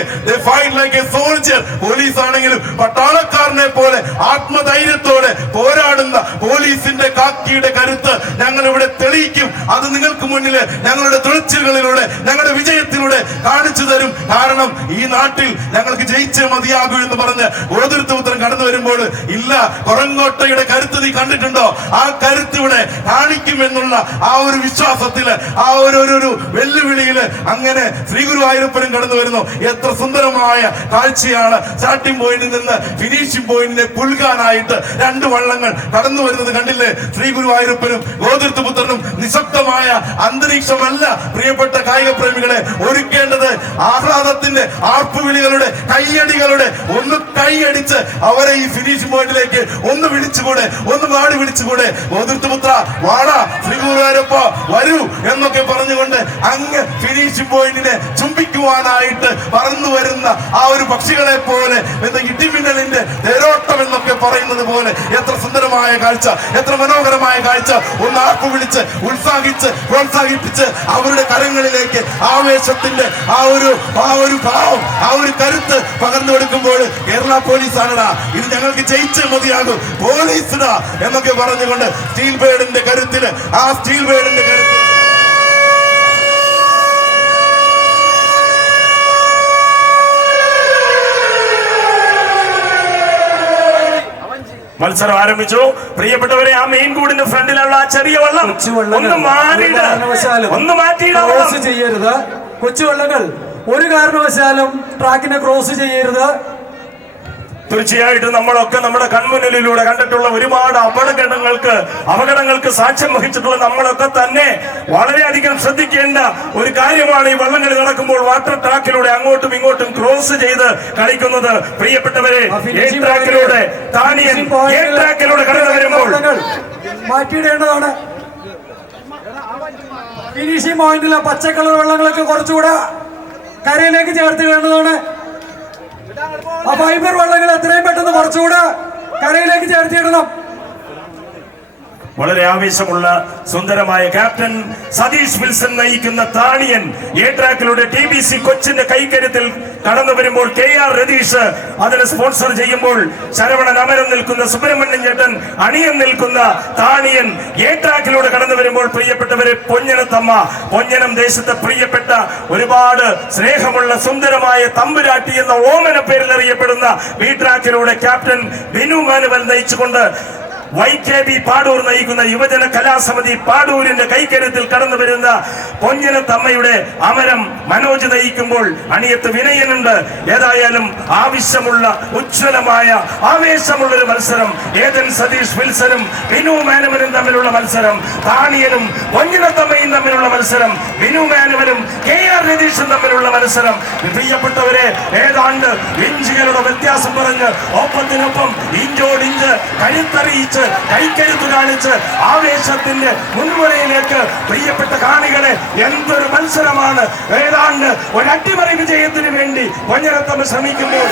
സോൾജർ. പോലീസ് ആണെങ്കിലും പട്ടാളക്കാരനെ പോലെ ആത്മധൈര്യത്തോടെ പോരാടുന്ന പോലീസിന്റെ കാക്കിയുടെ കരുത്ത് ഞങ്ങൾ ഇവിടെ തെളിയിക്കും. അത് നിങ്ങൾക്ക് മുന്നിൽ ഞങ്ങളുടെ തുഴച്ചിലുകളിലൂടെ ഞങ്ങളുടെ വിജയത്തിലൂടെ കാണിച്ചു തരും. കാരണം ഈ നാട്ടിൽ ഞങ്ങൾക്ക് ജയിച്ചേ മതിയാകൂ എന്ന് പറഞ്ഞ് ഗോതുരുത്തുപുത്രൻ കടന്നു വരുമ്പോൾ ഇല്ല, കൊറങ്കോട്ടയുടെ കരുത്ത് നീ കണ്ടിട്ടുണ്ടോ? ആ കരുത്ത് ഇവിടെ കാണിക്കുമെന്നുള്ള ആ ഒരു വിശ്വാസത്തില്, ആ ഒരു വെല്ലുവിളിയില് അങ്ങനെ ശ്രീ ഗുരുവായൂരപ്പനും കടന്നു വരുന്നു. എത്ര സുന്ദരമായ കാഴ്ചയാണ്! സ്റ്റാർട്ടിംഗ് പോയിന്റിൽ നിന്ന് ഫിനിഷിംഗ് പോയിന്റിനെ പുൽകാനായിട്ട് 2 വള്ളങ്ങൾ കടന്നു വരുന്നത് കണ്ടില്ലേ? ശ്രീ ഗുരുവായൂരപ്പനും ഗോതുരുത്തുപുത്രനും നിശബ്ദമായ അന്തരീക്ഷമല്ല പ്രിയപ്പെട്ട കായിക പ്രേമികളെ ഒരുക്കേണ്ടത്. ആഹ്ലാദത്തിന്റെ ആർപ്പുവിളികളുടെ കയ്യടികളുടെ ഒന്ന് കൈയടിച്ച് അവരെ ഈ ഫിനിഷിംഗ് പോയിന്റിലേക്ക് ഒന്ന് വിളിച്ചുകൂടെ? ഒന്ന് മാടി വിളിച്ചുകൂടെ? ഗോതുരുത്തുപുത്ര വാടാ, ശ്രീ ഗുരുവായൂരപ്പ വരൂ എന്നൊക്കെ പറഞ്ഞുകൊണ്ട് അങ്ങ് ഫിനിഷിംഗ് പോയിന്റിനെ ചുംബിക്കുവാനായിട്ട് പറന്നു വരുന്ന ആ ഒരു പക്ഷികളെ പോലെ ഇടിമിന്നലിന്റെ തേരോട്ടം എന്നൊക്കെ പറയുന്നത് പോലെ എത്ര സുന്ദരമായ കാഴ്ച, എത്ര മനോഹരമായ കാഴ്ച! ഒന്ന് ആർപ്പ് വിളിച്ച് ഉത്സാഹിച്ച് പ്രോത്സാഹിപ്പിച്ച് അവരുടെ കരങ്ങളിലേക്ക് ആവേശത്തിന്റെ ആ ഒരു ഭാവം, ആ ഒരു കരുത്ത് പകർന്നു കൊടുക്കുമ്പോൾ കേരള പോലീസ് ആണടാ, ഇത് ഞങ്ങൾക്ക് ജയിച്ചേ മതിയാകും, പോലീസിടാ എന്നൊക്കെ പറഞ്ഞുകൊണ്ട് സ്റ്റീൽ ബേർഡിന്റെ കരുത്തില്, ആ സ്റ്റീൽ ബേർഡിന്റെ കരുത്തിൽ മത്സരം ആരംഭിച്ചു. പ്രിയപ്പെട്ടവരെ, ആ മെയിൻ കൂടിന്റെ ഫ്രണ്ടിലുള്ള ആ ചെറിയ വള്ളം ഒന്ന് മാറ്റിയിടാൻ ചെയ്യരുത്. കൊച്ചുവള്ളങ്ങൾ ഒരു കാരണവശാലും ട്രാക്കിനെ ക്രോസ് ചെയ്യരുത്. തീർച്ചയായിട്ടും നമ്മളൊക്കെ നമ്മുടെ കൺമുന്നിലൂടെ കണ്ടിട്ടുള്ള ഒരുപാട് അപകടങ്ങൾക്ക് സാക്ഷ്യം വഹിച്ചിട്ടുള്ള നമ്മളൊക്കെ തന്നെ വളരെയധികം ശ്രദ്ധിക്കേണ്ട ഒരു കാര്യമാണ് ഈ വള്ളംകളി നടക്കുമ്പോൾ വാട്ടർ ട്രാക്കിലൂടെ അങ്ങോട്ടും ഇങ്ങോട്ടും ക്രോസ് ചെയ്ത് കളിക്കുന്നത്. പ്രിയപ്പെട്ടവരെ, ട്രാക്കിലൂടെ കടന്നു വരുമ്പോൾ മാറ്റിയിടേണ്ടതാണ്. ഫിനിഷിംഗ് പോയിന്റിലെ പച്ചക്കളർ വെള്ളങ്ങളൊക്കെ കുറച്ചുകൂടെ കരയിലേക്ക് ചേർത്ത് വേണ്ടതാണ്. ആ ഫൈബർ വെള്ളങ്ങൾ എത്രയും പെട്ടെന്ന് കുറച്ചുകൂടെ കരയിലേക്ക് ചേർത്തിയിടണം. വളരെ ആവേശമുള്ള സുന്ദരമായ ക്യാപ്റ്റൻ സതീഷ് വിൽസൺ നയിക്കുന്ന താണിയൻ എ ട്രാക്കിലൂടെ TBC കൊച്ചിന്റെ കൈക്കരുത്തിൽ കടന്നു വരുമ്പോൾ KR രതീഷ് അതിന് സ്പോൺസർ ചെയ്യുമ്പോൾ ശരവണൻ അമരം നിൽക്കുന്ന സുബ്രഹ്മണ്യൻ ചേട്ടൻ അണിയൻ നിൽക്കുന്ന താണിയൻ എ ട്രാക്കിലൂടെ കടന്നു വരുമ്പോൾ പ്രിയപ്പെട്ടവരെ പൊഞ്ഞനം ദേശത്തെ പ്രിയപ്പെട്ട ഒരുപാട് സ്നേഹമുള്ള സുന്ദരമായ തമ്പുരാട്ടി എന്ന ഓമന പേരിൽ അറിയപ്പെടുന്ന ബി ട്രാക്കിലൂടെ ക്യാപ്റ്റൻ ബിനു മാനുവൽ നയിച്ചുകൊണ്ട് YKB പാടൂർ നയിക്കുന്ന യുവജന കലാസമിതി പാടൂരിന്റെ കൈക്കരുത്തിൽ കടന്നു വരുന്ന പൊഞ്ഞനത്തമ്മയുടെ അമരം മനോജ് നയിക്കുമ്പോൾ അണിയത്ത് വിനയനുണ്ട്. ഏതായാലും ആവശ്യമുള്ള ഉജ്ജ്വലമായ ആവേശമുള്ള ഒരു മത്സരം. ഏതൻ സതീഷ് വിൽസനും ബിനു മാനുവലും തമ്മിലുള്ള മത്സരം, താണിയനും പൊഞ്ഞനത്തമ്മയും തമ്മിലുള്ള മത്സരം, ബിനു മാനുവലും KR രതീഷും തമ്മിലുള്ള മത്സരം. പ്രിയപ്പെട്ടവരെ, ഏതാണ്ട് ഇഞ്ചുകളുടെ വ്യത്യാസം പറഞ്ഞ് ഒപ്പത്തിനൊപ്പം ഇഞ്ചോടിഞ്ച് കരുത്തറിയിച്ച് കൈക്കരുത്ത് കാണിച്ച് ആവേശത്തിന്റെ മുൻമുറയിലേക്ക് പ്രിയപ്പെട്ട കാണികളെ എന്തൊരു മത്സരമാണ്. ഏതാണ്ട് ഒരു അട്ടിമറി വിജയത്തിന് വേണ്ടി പൊന്നരത്തമ്മ ശ്രമിക്കുമ്പോൾ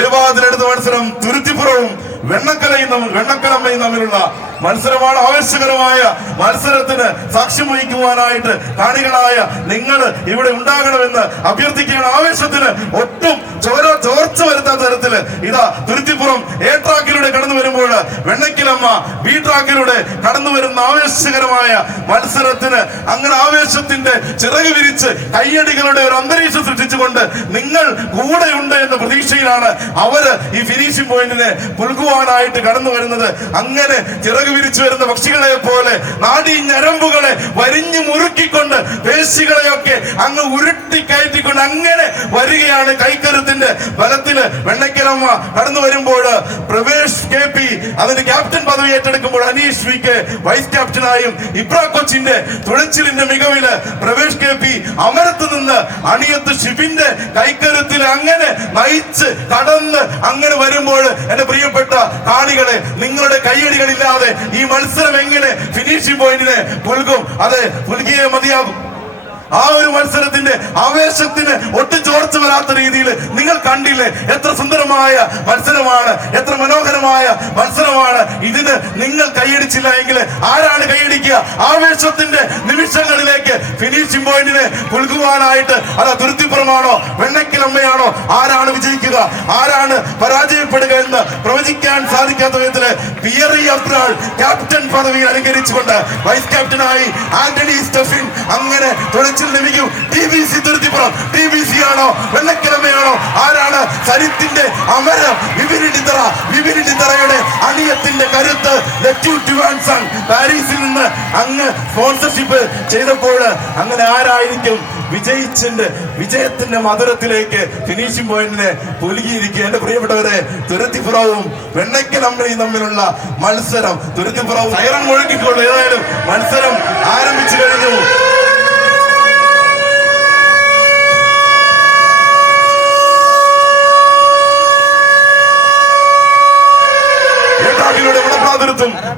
ഏവാതിലെടുത്ത മത്സരം തുരുത്തിപ്പുറവും വെണ്ണക്കലമ്മയും തമ്മിലുള്ള മത്സരമാണ്. ആവേശകരമായ മത്സരത്തിന് സാക്ഷ്യം വഹിക്കുവാനായിട്ട് കാണികളായ നിങ്ങൾ ഇവിടെ ഉണ്ടാകണമെന്ന് അഭ്യർത്ഥിക്കുകയാണ്. ആവേശത്തിന് ഒട്ടും ചോർച്ച വരുത്താത്ത തരത്തില് ഇതാ തുരുത്തിപ്പുറം എ ട്രാക്കിലൂടെ കടന്നു വരുമ്പോൾ വെണ്ണക്കിലമ്മ ബി ട്രാക്കിലൂടെ കടന്നു വരുന്ന ആവേശകരമായ മത്സരത്തിന് അങ്ങനെ ആവേശത്തിന്റെ ചിറക് വിരിച്ച് കയ്യടികളുടെ ഒരു അന്തരീക്ഷം സൃഷ്ടിച്ചുകൊണ്ട് നിങ്ങൾ കൂടെയുണ്ട് എന്ന പ്രതീക്ഷയിലാണ് അവര് ഈ ഫിനിഷിംഗ് പോയിന്റിനെ പുൽകുവാനായിട്ട് കടന്നു വരുന്നത്. അങ്ങനെ ചിറക് വിരിച്ചു വരുന്ന പക്ഷികളെ പോലെ നാടീ ഞരമ്പുകളെ വരിഞ്ഞു മുറുക്കിക്കൊണ്ട് പേശികളെയൊക്കെ അങ്ങ് ഉരുട്ടി കയറ്റിക്കൊണ്ട് അങ്ങനെ വരികയാണ്. കൈക്കരുത്തിന്റെ ബലത്തില് വെണ്ണക്കിലമ്മ കടന്നു വരുമ്പോൾ പ്രവേശ് KP അതിന് ക്യാപ്റ്റൻ പദവി ഏറ്റെടുക്കുമ്പോൾ അനീഷ് VK വൈസ് ക്യാപ്റ്റനായും ഇബ്രാ കൊച്ചിന്റെ തുഴച്ചിലിന്റെ മികവില് പ്രവേശ് KP അമരത്ത് നിന്ന് അണിയത്ത് ഷിബിന്റെ കൈക്കരുത്തിൽ അങ്ങനെ നയിച്ച് കടന്ന് അങ്ങനെ വരുമ്പോൾ എന്റെ പ്രിയപ്പെട്ട കാണികളെ നിങ്ങളുടെ കയ്യടികളില്ലാതെ ഈ മത്സരം എങ്ങനെ ഫിനിഷിംഗ് പോയിന്റിനെ പുൽകും? അതെ, പുൽകിയേ മതിയാകും. ആ ഒരു മത്സരത്തിന്റെ ആവേശത്തിന് ഒട്ടും ചോർച്ച വരാത്ത രീതിയിൽ നിങ്ങൾ കണ്ടില്ലേ? എത്ര സുന്ദരമായ മത്സരമാണ്, എത്ര മനോഹരമായ മത്സരമാണ്. ഇതിന് നിങ്ങൾ കൈയടിച്ചില്ല എങ്കിൽ ആരാണ് കൈയടിക്കുക? ആവേശത്തിന്റെ നിമിഷങ്ങളിലേക്ക് ഫിനിഷിംഗ് പോയിന്റിനെ പുൽകുവാനായിട്ട് അതാ തുരുത്തിപ്പുറമാണോ വെണ്ണക്കിലമ്മയാണോ? ആരാണ് വിജയിക്കുക, ആരാണ് പരാജയപ്പെടുക എന്ന് പ്രവചിക്കാൻ സാധിക്കാത്ത വിധത്തില് പിയറി അബ്രാൾ ക്യാപ്റ്റൻ പദവി അലങ്കരിച്ചുകൊണ്ട് വൈസ് ക്യാപ്റ്റനായി ആന്റണി സ്റ്റെഫിൻ അങ്ങനെ ലഭിക്കും. TBC തുരുത്തിപ്പുറം TBC ആണോ വെണ്ണക്കിലമ്മയാണോ? ആരാണ് സരിത്തിന്റെ അമരം? വിപിനിടിത്തറയുടെ അണിയത്തിന്റെ കരുത്ത് പാരീസിൽ നിന്ന് അങ്ങ് സ്പോൺസർഷിപ്പ് ചെയ്തപ്പോൾ അങ്ങനെ ആരായിരിക്കും വിജയത്തിന്റെ മധുരത്തിലേക്ക് ഫിനിഷിംഗ് പോയിന്റിനെ പുലുകിയിരിക്കുക? എന്റെ പ്രിയപ്പെട്ടവരെ, തുരുത്തിപ്പുറവും വെണ്ണക്കിലമ്മയും തമ്മിലുള്ള മത്സരം, തുരുത്തിപ്പുറവും സൈറൺ മുഴക്കിക്കൊണ്ട് ഏതായാലും മത്സരം ആരംഭിച്ചു കഴിഞ്ഞു.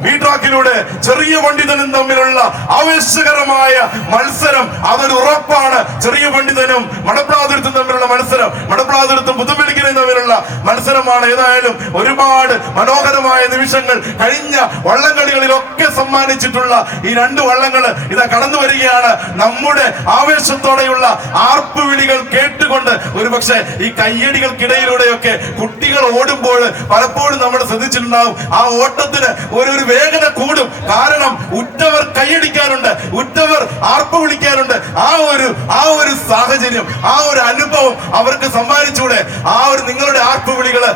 ബി ട്രാക്കിലൂടെ ചെറിയ പണ്ഡിതനും തമ്മിലുള്ള ആവേശകരമായ മത്സരം അതൊരു ഉറപ്പാണ്. ചെറിയ പണ്ഡിതനും മടപ്ലാതുരത്തും തമ്മിലുള്ള മത്സരം, മടപ്ലാതുരത്തും പുതുപ്പലിക്കലും തമ്മിലുള്ള മത്സരമാണ്. ഏതായാലും ഒരുപാട് മനോഹരമായ നിമിഷങ്ങൾ കഴിഞ്ഞ വള്ളംകളികളിലൊക്കെ സമ്മാനിച്ചിട്ടുള്ള ഈ രണ്ട് വള്ളങ്ങൾ ഇതാ കടന്നു വരികയാണ്. നമ്മുടെ ആവേശത്തോടെയുള്ള ആർപ്പുവിളികൾ കേട്ടുകൊണ്ട് ഒരുപക്ഷെ ഈ കയ്യടികൾക്കിടയിലൂടെയൊക്കെ കുട്ടികൾ ഓടുമ്പോൾ പലപ്പോഴും നമ്മൾ ശ്രദ്ധിച്ചിട്ടുണ്ടാവും ആ ഓട്ടത്തിന് ഒരു വേഗത കൂടും. കാരണം ഉറ്റവർ കൈയടിക്കാറുണ്ട്, ഉറ്റവർ ആർപ്പ് വിളിക്കാറുണ്ട്. ആ ഒരു സാഹചര്യം, ആ ഒരു അനുഭവം അവർക്ക് സമ്മാനിച്ചൂടെ? ആ ഒരു നിങ്ങളുടെ ആർപ്പ് വിളികള്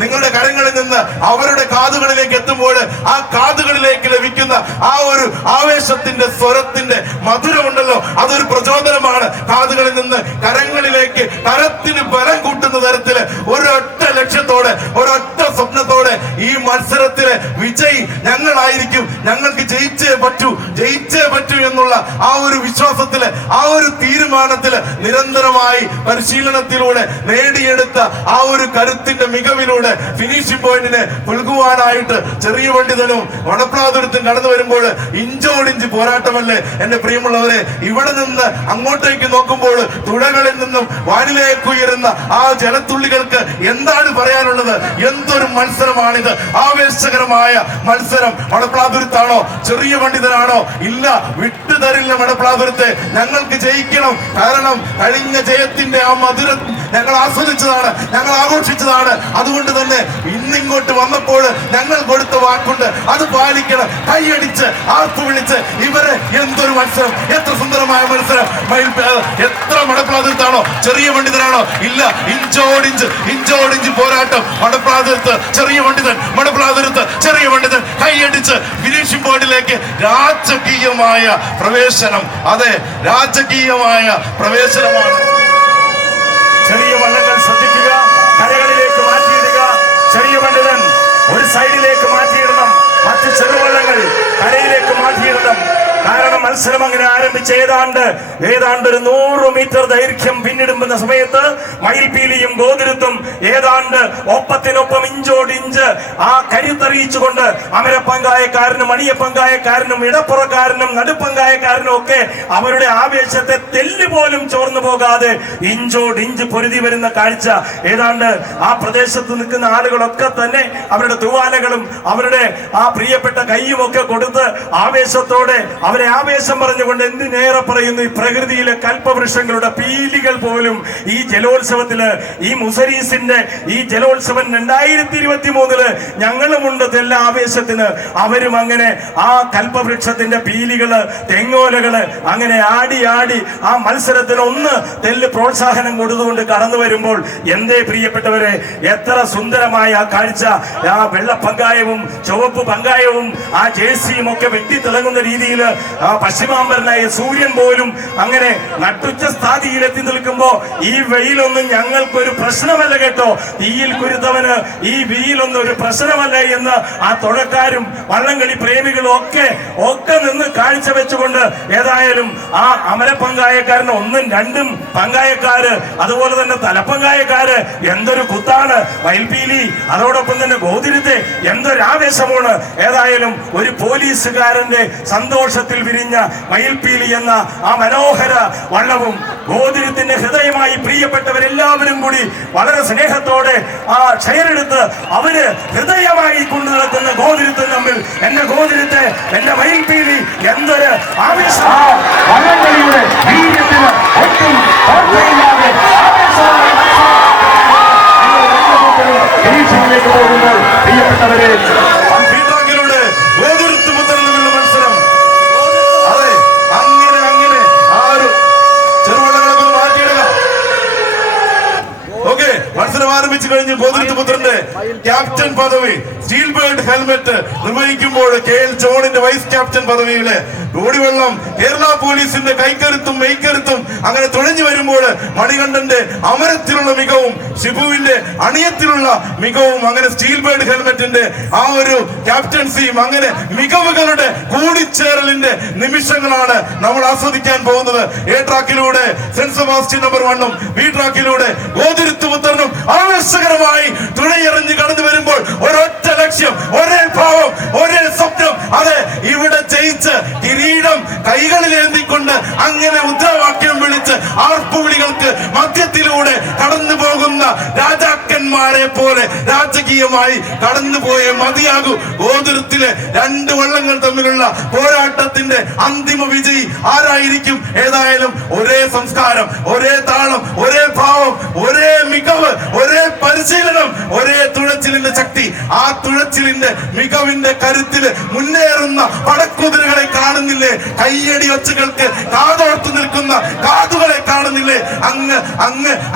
നിങ്ങളുടെ കരങ്ങളിൽ നിന്ന് അവരുടെ കാതുകളിലേക്ക് എത്തുമ്പോൾ ആ കാതുകളിലേക്ക് ലഭിക്കുന്ന ആ ഒരു ആവേശത്തിന്റെ സ്വരത്തിന്റെ മധുരമുണ്ടല്ലോ, അതൊരു പ്രചോദനമാണ്. കാതുകളിൽ നിന്ന് കരങ്ങളിലേക്ക്, കരത്തിന് ബലം കൂട്ടുന്ന തരത്തില് ഒരൊറ്റ ലക്ഷ്യത്തോടെ, ഒരൊറ്റ സ്വപ്നത്തോടെ ഈ മത്സരത്തിലെ വിജയി ഞങ്ങളായിരിക്കും, ഞങ്ങൾക്ക് ജയിച്ചേ പറ്റൂ എന്നുള്ള ആ ഒരു വിശ്വാസത്തില്, ആ ഒരു തീരുമാനത്തില് നിരന്തരമായി പരിശീലനത്തിലൂടെ നേടിയെടുത്ത ആ ഒരു കരുത്തിന്റെ മികവിലൂടെ ഫിനിഷിംഗ് പോയിന്റിനെ പുൽകുവാനായിട്ട് ചെറിയ പണ്ഡിതനും വടപ്ലാതുരത്തും കടന്നു വരുമ്പോൾ ഇഞ്ചോടിഞ്ച് പോരാട്ടമല്ലേ എന്റെ പ്രിയമുള്ളവരെ? ഇവിടെ നിന്ന് അങ്ങോട്ടേക്ക് നോക്കുമ്പോൾ തുഴകളിൽ നിന്നും വാനിലേക്ക് ഉയരുന്ന ആ ജലത്തുള്ളികൾക്ക് എന്താണ് പറയാനുള്ളത്? എന്തൊരു മത്സരമാണിത്! ആവേശകരമായ മത്സരം. മടപ്ലാതുരത്താണോ? ചെറിയ പണ്ഡിതനാണോ? ഇല്ല, വിട്ടുതരില്ല മടപ്ലാതുരത്തെ. ഞങ്ങൾക്ക് ജയിക്കണം. കാരണം കഴിഞ്ഞ ജയത്തിന്റെ ആ മധുരം ഞങ്ങൾ ആസ്വദിച്ചതാണ്, ഞങ്ങൾ ആഘോഷിച്ചതാണ്. അതുകൊണ്ട് തന്നെ ഇന്നിങ്ങോട്ട് വന്നപ്പോൾ ഞങ്ങൾ കൊടുത്ത വാക്കുണ്ട്, അത് പാലിക്കണം. കൈയടിച്ച് ആർപ്പ് വിളിച്ച് ഇവരെ എന്തൊരു മത്സരം, എത്ര സുന്ദരമായ മത്സരം! എത്ര മടപ്ലാതുരത്താണോ? ചെറിയ പണ്ഡിതനാണോ? ഇല്ല, ഇഞ്ചോടിഞ്ച് പോരാട്ടം. മടപ്ലാതുരത്ത് ചെറിയ പണ്ഡിതൻ, മടപ്ലാതുരത്ത് ചെറിയ പണ്ഡിതൻ കൈയടിച്ച് ഫിനിഷിംഗ് പോയിന്റിലേക്ക് രാജകീയമായ പ്രവേശനം. അതെ, രാജകീയമായ പ്രവേശനമാണ്. ചെറിയ വള്ളങ്ങൾ ശ്രദ്ധിക്കുക, കരകളിലേക്ക് മാറ്റിയിടുക. ചെറിയ സൈഡിലേക്ക് മാറ്റിയിടണം, മറ്റ് ചെറുവള്ളങ്ങൾ കരയിലേക്ക് മാറ്റിയിടണം. കാരണം മത്സരം അങ്ങനെ ആരംഭിച്ച് ഏതാണ്ട് ഒരു 100 മീറ്റർ ദൈർഘ്യം പിന്നിടുന്ന സമയത്ത് മയിൽപീലിയും ഗോതിരത്തും ഏതാണ്ട് ഒപ്പത്തിനൊപ്പം ഇഞ്ചോടിഞ്ച് ആ കരുത്തറിയിച്ചുകൊണ്ട് അമരപ്പങ്കായക്കാരനും അണിയപ്പങ്കായക്കാരനും ഇടപ്പുറക്കാരനും നടുപ്പങ്കായക്കാരനും ഒക്കെ അവരുടെ ആവേശത്തെ തെല്ലുപോലും ചോർന്നു പോകാതെ ഇഞ്ചോടിഞ്ച് പൊരുതി വരുന്ന കാഴ്ച ഏതാണ്ട് ആ പ്രദേശത്ത് നിൽക്കുന്ന ആളുകളൊക്കെ തന്നെ അവരുടെ തൂവാലകളും അവരുടെ ആ പ്രിയപ്പെട്ട കയ്യും ഒക്കെ കൊടുത്ത് ആവേശത്തോടെ അവരെ ആവേശം പറഞ്ഞുകൊണ്ട് എന്തിനേറെ പറയുന്നു, ഈ പ്രകൃതിയിലെ കൽപ്പവൃക്ഷങ്ങളുടെ പീലികൾ പോലും ഈ ജലോത്സവത്തില്, ഈ മുസരീസിന്റെ ഈ ജലോത്സവം 2023 ഞങ്ങളുമുണ്ട് എല്ലാ ആവേശത്തിന്. അവരും അങ്ങനെ ആ കൽപ്പവൃക്ഷത്തിന്റെ പീലികള് തെങ്ങോലകള് അങ്ങനെ ആടി ആടി ആ മത്സരത്തിന് ഒന്ന് തെല്ല് പ്രോത്സാഹനം കൊടുത്തുകൊണ്ട് കടന്നു വരുമ്പോൾ എന്തേ പ്രിയപ്പെട്ടവരെ, എത്ര സുന്ദരമായ ആ കാഴ്ച! ആ വെള്ള പങ്കായവും ചുവപ്പ് പങ്കായവും ആ ജേഴ്സിയും ഒക്കെ വെട്ടിത്തിളങ്ങുന്ന രീതിയിൽ ആ പശ്ചിമാമ്പരനായ സൂര്യൻ പോലും അങ്ങനെ നട്ടുച്ച സ്ഥാതിയിലെത്തി നിൽക്കുമ്പോ ഈ വെയിലൊന്നും ഞങ്ങൾക്കൊരു പ്രശ്നമല്ല കേട്ടോ, തീയിൽ കുരുത്തവന് ഈ വെയിലൊന്നും ഒരു പ്രശ്നമല്ല എന്ന് ആ തുഴക്കാരും വള്ളംകളി പ്രേമികളും ഒക്കെ നിന്ന് കാഴ്ച വെച്ചുകൊണ്ട് ഏതായാലും ആ അമരപ്പങ്കായക്കാരന് 1ഉം 2ഉം പങ്കായക്കാര് അതുപോലെ തന്നെ തലപ്പങ്കായക്കാര് എന്തൊരു കുത്താണ്! മയിൽപീലി അതോടൊപ്പം തന്നെ ഗോതിരത്തെ എന്തൊരാവേശമാണ്! ഏതായാലും ഒരു പോലീസുകാരന്റെ സന്തോഷത്തിൽ വിരിഞ്ഞ മയിൽപീലി എന്ന ആ മനോഹര വള്ളവും ഗോതിരത്തിന്റെ ഹൃദയമായി പ്രിയപ്പെട്ടവരെല്ലാവരും കൂടി വളരെ സ്നേഹത്തോടെ ആ ഷെയറെടുത്ത് അവര് ഹൃദയമായി കൊണ്ടു നടക്കുന്ന ഗോതിരത്തും തമ്മിൽ എന്റെ ഗോതിരത്തെ എന്റെ മയിൽപീലി എന്തൊരു ആവേശം! വള്ളംകളിയുടെ വീര്യത്തിന് ഒട്ടും തോൽവിയില്ലാതെ പരീക്ഷയിലേക്ക് പോകുമ്പോൾ പ്രിയപ്പെട്ടവരെ മത്സരം ആരംഭിച്ചു കഴിഞ്ഞ് ഗോതിരത്ത് പുത്രന്റെ ക്യാപ്റ്റൻ പദവി സ്റ്റീൽ ബേർഡ് ഹെൽമെറ്റ് നിർവഹിക്കുമ്പോൾ KL ജോണിന്റെ വൈസ് ക്യാപ്റ്റൻ പദവിയില് ഓടിവെള്ളം കേരള പോലീസിന്റെ കൈക്കരുത്തും മെയ്ക്കരുത്തും അങ്ങനെ തുഴഞ്ഞു വരുമ്പോൾ മണികണ്ഠന്റെ അമരത്തിലുള്ള മികവും ഷിബുവിന്റെ അണിയത്തിലുള്ള മികവും അങ്ങനെ സ്റ്റീൽ ബേർഡ് ഹെൽമെറ്റിന്റെ ആ ഒരു ക്യാപ്റ്റൻസിയും അങ്ങനെ മികവുകളുടെ കൂടിച്ചേരലിന്റെ നിമിഷങ്ങളാണ് നമ്മൾ ആസ്വദിക്കാൻ പോകുന്നത്. A ട്രാക്കിലൂടെ സെന്റ് സെബാസ്റ്റ്യൻ നമ്പർ 1ഉം B ട്രാക്കിലൂടെ ഗോതിരത്ത് പുത്രനും ആവേശകരമായി തുഴയെറിഞ്ഞ് കടന്നു വരുമ്പോൾ ഒരൊറ്റ ലക്ഷ്യം, ഒരേ ഭാവം, ഒരേ സ്വപ്നം. അതെ, ഇവിടെ ജയിച്ച് കിരീടം കൈകളിലേന്തിക്കൊണ്ട് അങ്ങനെ മുദ്രാവാക്യം വിളിച്ച് ആർപ്പുവിളികൾക്ക് മധ്യത്തിലൂടെ കടന്നു പോകുന്ന രാജാക്കന്മാരെ പോലെ രാജകീയമായി കടന്നുപോയേ മതിയാകൂ. ഗോതിരത്തിലെ 2 വള്ളങ്ങൾ തമ്മിലുള്ള പോരാട്ടത്തിന്റെ അന്തിമ വിജയി ആരായിരിക്കും? ഏതായാലും ഒരേ സംസ്കാരം, ഒരേ താളം, ഒരേ ഭാവം, ഒരേ മികവ്, ഒരേ പരിശീലനം, ഒരേ തുഴച്ചിലിന്റെ ശക്തി. ആ തുഴച്ചിലിന്റെ മികവിന്റെ കരുത്തില് മുന്നേറുന്ന പടക്കുതിരകളെ കാണുന്നില്ലേ? കയ്യടി ഒച്ചകൾക്ക് കാതോർത്ത് നിൽക്കുന്ന കാതുകളെ കാണുന്നില്ലേ?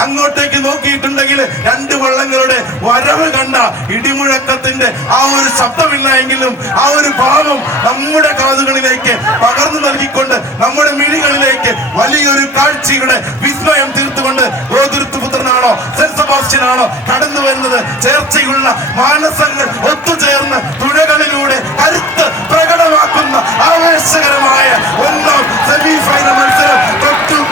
അങ്ങോട്ടേക്ക് നോക്കിയിട്ടുണ്ടെങ്കിൽ 2 വള്ളങ്ങളുടെ വരവ് കണ്ട ഇടിമുഴക്കത്തിന്റെ ആ ഒരു ശബ്ദമില്ല എങ്കിലും ആ ഒരു ഭാവം നമ്മുടെ കാതുകളിലേക്ക് പകർന്നു നൽകിക്കൊണ്ട് നമ്മുടെ മിഴികളിലേക്ക് വലിയൊരു കാഴ്ചയുടെ വിസ്മയം തീർത്തുകൊണ്ട് ഗോതിരത്ത് പുത്രനാണോ സെന്റ് സെബാസ്റ്റ്യൻ ആണോ കടന്നു വരുന്നത്? ചേർച്ചയുള്ള മാനസങ്ങൾ ഒത്തുചേർന്ന് തുഴകളിലൂടെ കരുത്ത് പ്രകടമാക്കുന്ന ആവേശകരമായ 1ാം സെമി ഫൈനൽ മത്സരം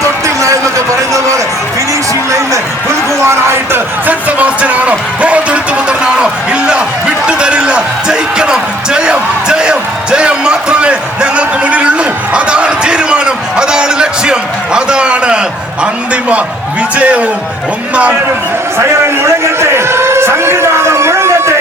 തൊട്ടില്ല എന്നൊക്കെ പറയുന്നത് പോലെ ഫിനിഷിംഗ് ലൈനിൽ പുൽകുവാനായിട്ട് സെന്റ് സെബാസ്റ്റ്യൻ ആണോ ഗോതിരത്ത് പുത്രനാണോ? ഇല്ല, വിട്ടുതരില്ല. ജയിക്കണം. ജയം, ജയം, ജയം മാത്രമേ ഞങ്ങൾക്ക് മുന്നിലുള്ളൂ. അതാണ് തീരുമാനം, അതാണ് ലക്ഷ്യം, അതാണ് അന്തിമ വിജയവും. 1ാം സൈറൻ മുഴങ്ങട്ടെ, സംഗീതാതം മുഴങ്ങട്ടെ.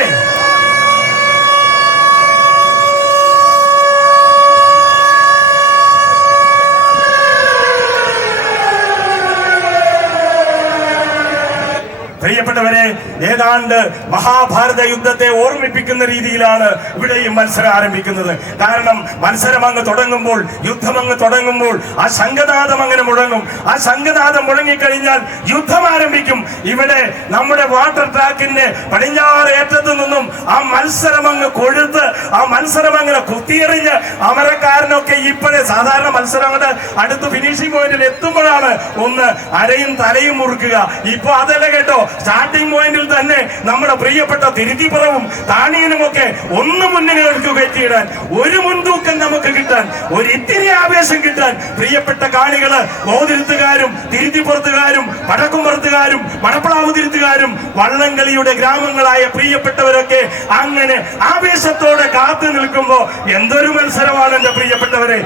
പ്രിയപ്പെട്ടവരെ, ഏതാണ്ട് മഹാഭാരത യുദ്ധത്തെ ഓർമ്മിപ്പിക്കുന്ന രീതിയിലാണ് ഇവിടെയും മത്സരം ആരംഭിക്കുന്നത്. കാരണം മത്സരം അങ്ങ് തുടങ്ങുമ്പോൾ, യുദ്ധം അങ്ങ് തുടങ്ങുമ്പോൾ ആ ശംഖനാദം അങ്ങനെ മുഴങ്ങും. ആ ശംഖനാദം മുഴങ്ങിക്കഴിഞ്ഞാൽ യുദ്ധം ആരംഭിക്കും. ഇവിടെ നമ്മുടെ വാട്ടർ ട്രാക്കിന്റെ പടിഞ്ഞാറ് ഏറ്റത്തു നിന്നും ആ മത്സരം അങ്ങ് കൊഴുത്ത് ആ മത്സരം അങ്ങനെ കുത്തിയെറിഞ്ഞ് അമരക്കാരനൊക്കെ ഇപ്പോഴേ സാധാരണ മത്സരം അങ്ങോട്ട് അടുത്ത് ഫിനിഷിംഗ് പോയിന്റിൽ എത്തുമ്പോഴാണ് ഒന്ന് അരയും തലയും മുറുക്കുക. ഇപ്പൊ അതല്ല കേട്ടോ, സ്റ്റാർട്ടിംഗ് പോയിന്റിൽ തന്നെ നമ്മുടെ പ്രിയപ്പെട്ട തിരുത്തിപ്പുറവും താണിയനും ഒക്കെ ഒന്ന് മുന്നണികൾക്ക് കയറ്റിയിടാൻ, ഒരു മുൻതൂക്കം നമുക്ക് കിട്ടാൻ, ഒരു ഇത്തിരി ആവേശം കിട്ടാൻ പ്രിയപ്പെട്ട കാണികള് ഗോതിരുത്തുകാരും തിരുത്തിപ്പുറത്തുകാരും വടക്കുംപുറത്തുകാരും മണപ്പളാവ് തിരുത്തുകാരും വള്ളംകളിയുടെ ഗ്രാമങ്ങളായ പ്രിയപ്പെട്ടവരൊക്കെ അങ്ങനെ ആവേശത്തോടെ കാത്തു നിൽക്കുമ്പോ എന്തൊരു മത്സരമാണ് എന്റെ പ്രിയപ്പെട്ടവരെ.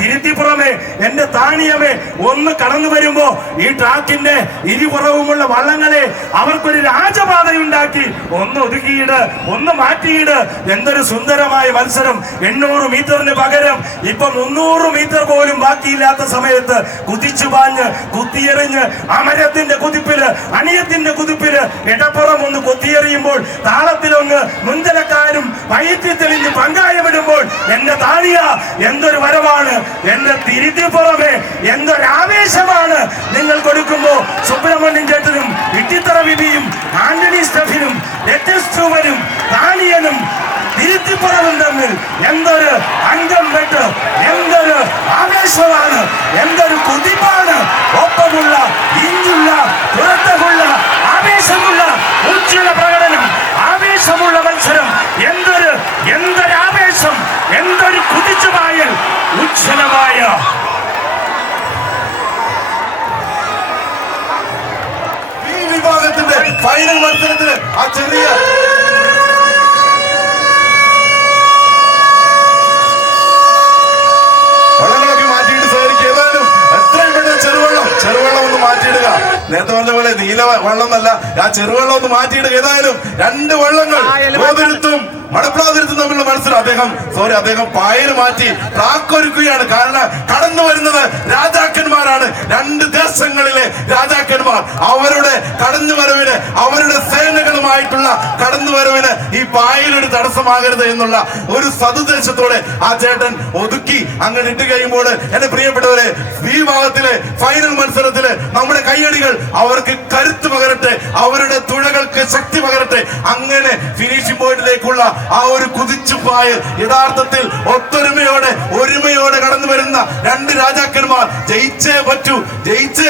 തിരുത്തിപ്പുറമേ, എന്റെ താണിയമേ, ഒന്ന് കടന്നു വരുമ്പോ ഈ ട്രാക്കിന്റെ ഇരുപുറവുമുള്ള വള്ളങ്ങളെ അവർക്കൊരു രാജപാതയുണ്ടാക്കി ഒന്ന് ഒതുക്കിയിട്, ഒന്ന് മാറ്റിയിട്. എന്തൊരു സുന്ദരമായ മത്സരം. 800 മീറ്ററിന് പകരം ഇപ്പൊ 300 മീറ്റർ പോലും ബാക്കിയില്ലാത്ത സമയത്ത് കുതിച്ചു പാഞ്ഞ് കുത്തിയെറിഞ്ഞ് അമരത്തിന്റെ കുതിപ്പില് അണിയത്തിന്റെ കുതിപ്പില് ഇടപ്പുറം ഒന്ന് കൊത്തിയെറിയുമ്പോൾ താളത്തിലൊന്ന് മുൻതലക്കാരും വൈദ്യുതി തെളിഞ്ഞ് പങ്കായമിടുമ്പോൾ എന്റെ താണിയ എന്തൊരു വരവാണ്. എന്റെ തിരുത്തിപ്പുറമേ എന്തൊരാവേശമാണ് നിങ്ങൾ കൊടുക്കുമ്പോ സുബ്രഹ്മണ്യൻ ചേട്ടനും ഇട്ടിത്തറ വിധിയും ആന്റണി സ്റ്റെഫിനും രജസ്റ്റുവനും താണിയനും തിരുത്തിപ്പുറവും തമ്മിൽ എന്തൊരു അംഗം വെട്ട്, എന്തൊരു ആവേശമാണ്, എന്തൊരു കുതിപ്പാണ്. ഒപ്പമുള്ള ഇഞ്ചുള്ള പുറത്തുള്ള ആവേശമുള്ള ഉജ്ജ്വല പ്രകടനം, ആവേശമുള്ള മത്സരം, എന്തൊരാവേശം, എന്തൊരു കുതിച്ചുപായൽ, ഉജ്ജ്വലമായ ഈ വിഭാഗത്തിന്റെ ഫൈനൽ മത്സരത്തിന് ആ ചെറിയ വള്ളങ്ങളൊക്കെ മാറ്റിയിട്ട് സാധിക്കും. ഏതായാലും എത്രയും പെട്ടെന്ന് ചെറുവെള്ളം ഒന്ന് മാറ്റിയിടുക. നേരത്തെ പറഞ്ഞ പോലെ നീല വള്ളം എന്നല്ല, ആ ചെറുവെള്ളം ഒന്ന് മാറ്റിയിടുക. ഏതായാലും 2 വള്ളങ്ങൾ ഗോതിരുത്തും മണപ്പളാതിരുത്തും തമ്മിലുള്ള മത്സരം അദ്ദേഹം പായൽ മാറ്റി ട്രാക്ക് ഒരുക്കുകയാണ്. കാരണം കടന്നു വരുന്നത് രാജാക്കന്മാരാണ്, 2 ദേശങ്ങളിലെ രാജാക്കന്മാർ. അവരുടെ കടന്നുവരവിന്, അവരുടെ സേനകളുമായിട്ടുള്ള കടന്നുവരവിന് ഈ പായലൊരു തടസ്സമാകരുത് എന്നുള്ള ഒരു സതുദ്ദേശത്തോടെ ആ ചേട്ടൻ ഒതുക്കി അങ്ങനെ ഇട്ട് കഴിയുമ്പോൾ എന്റെ പ്രിയപ്പെട്ടവരെ, ഈ ഭാഗത്തിലെ ഫൈനൽ മത്സരത്തില് നമ്മുടെ കയ്യടികൾ അവർക്ക് കരുത്ത് പകരട്ടെ, അവരുടെ തുഴകൾക്ക് ശക്തി പകരട്ടെ. അങ്ങനെ ഫിനിഷിംഗ് പോയിന്റിലേക്കുള്ള ആ ഒരു കുതിച്ചുപായൽ യഥാർത്ഥത്തിൽ ഒത്തൊരുമയോടെ ഒരുമയോടെ കടന്നു വരുന്ന 2 രാജാക്കന്മാർ ജയിച്ചേ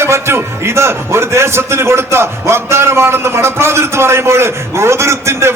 പറ്റൂ. ഇത് ഒരു ദേശത്തിന് കൊടുത്ത വാഗ്ദാനമാണെന്ന് മണപ്പളാതിരുത്ത് പറയുമ്പോൾ ഗോതിരുത്തിന്റെ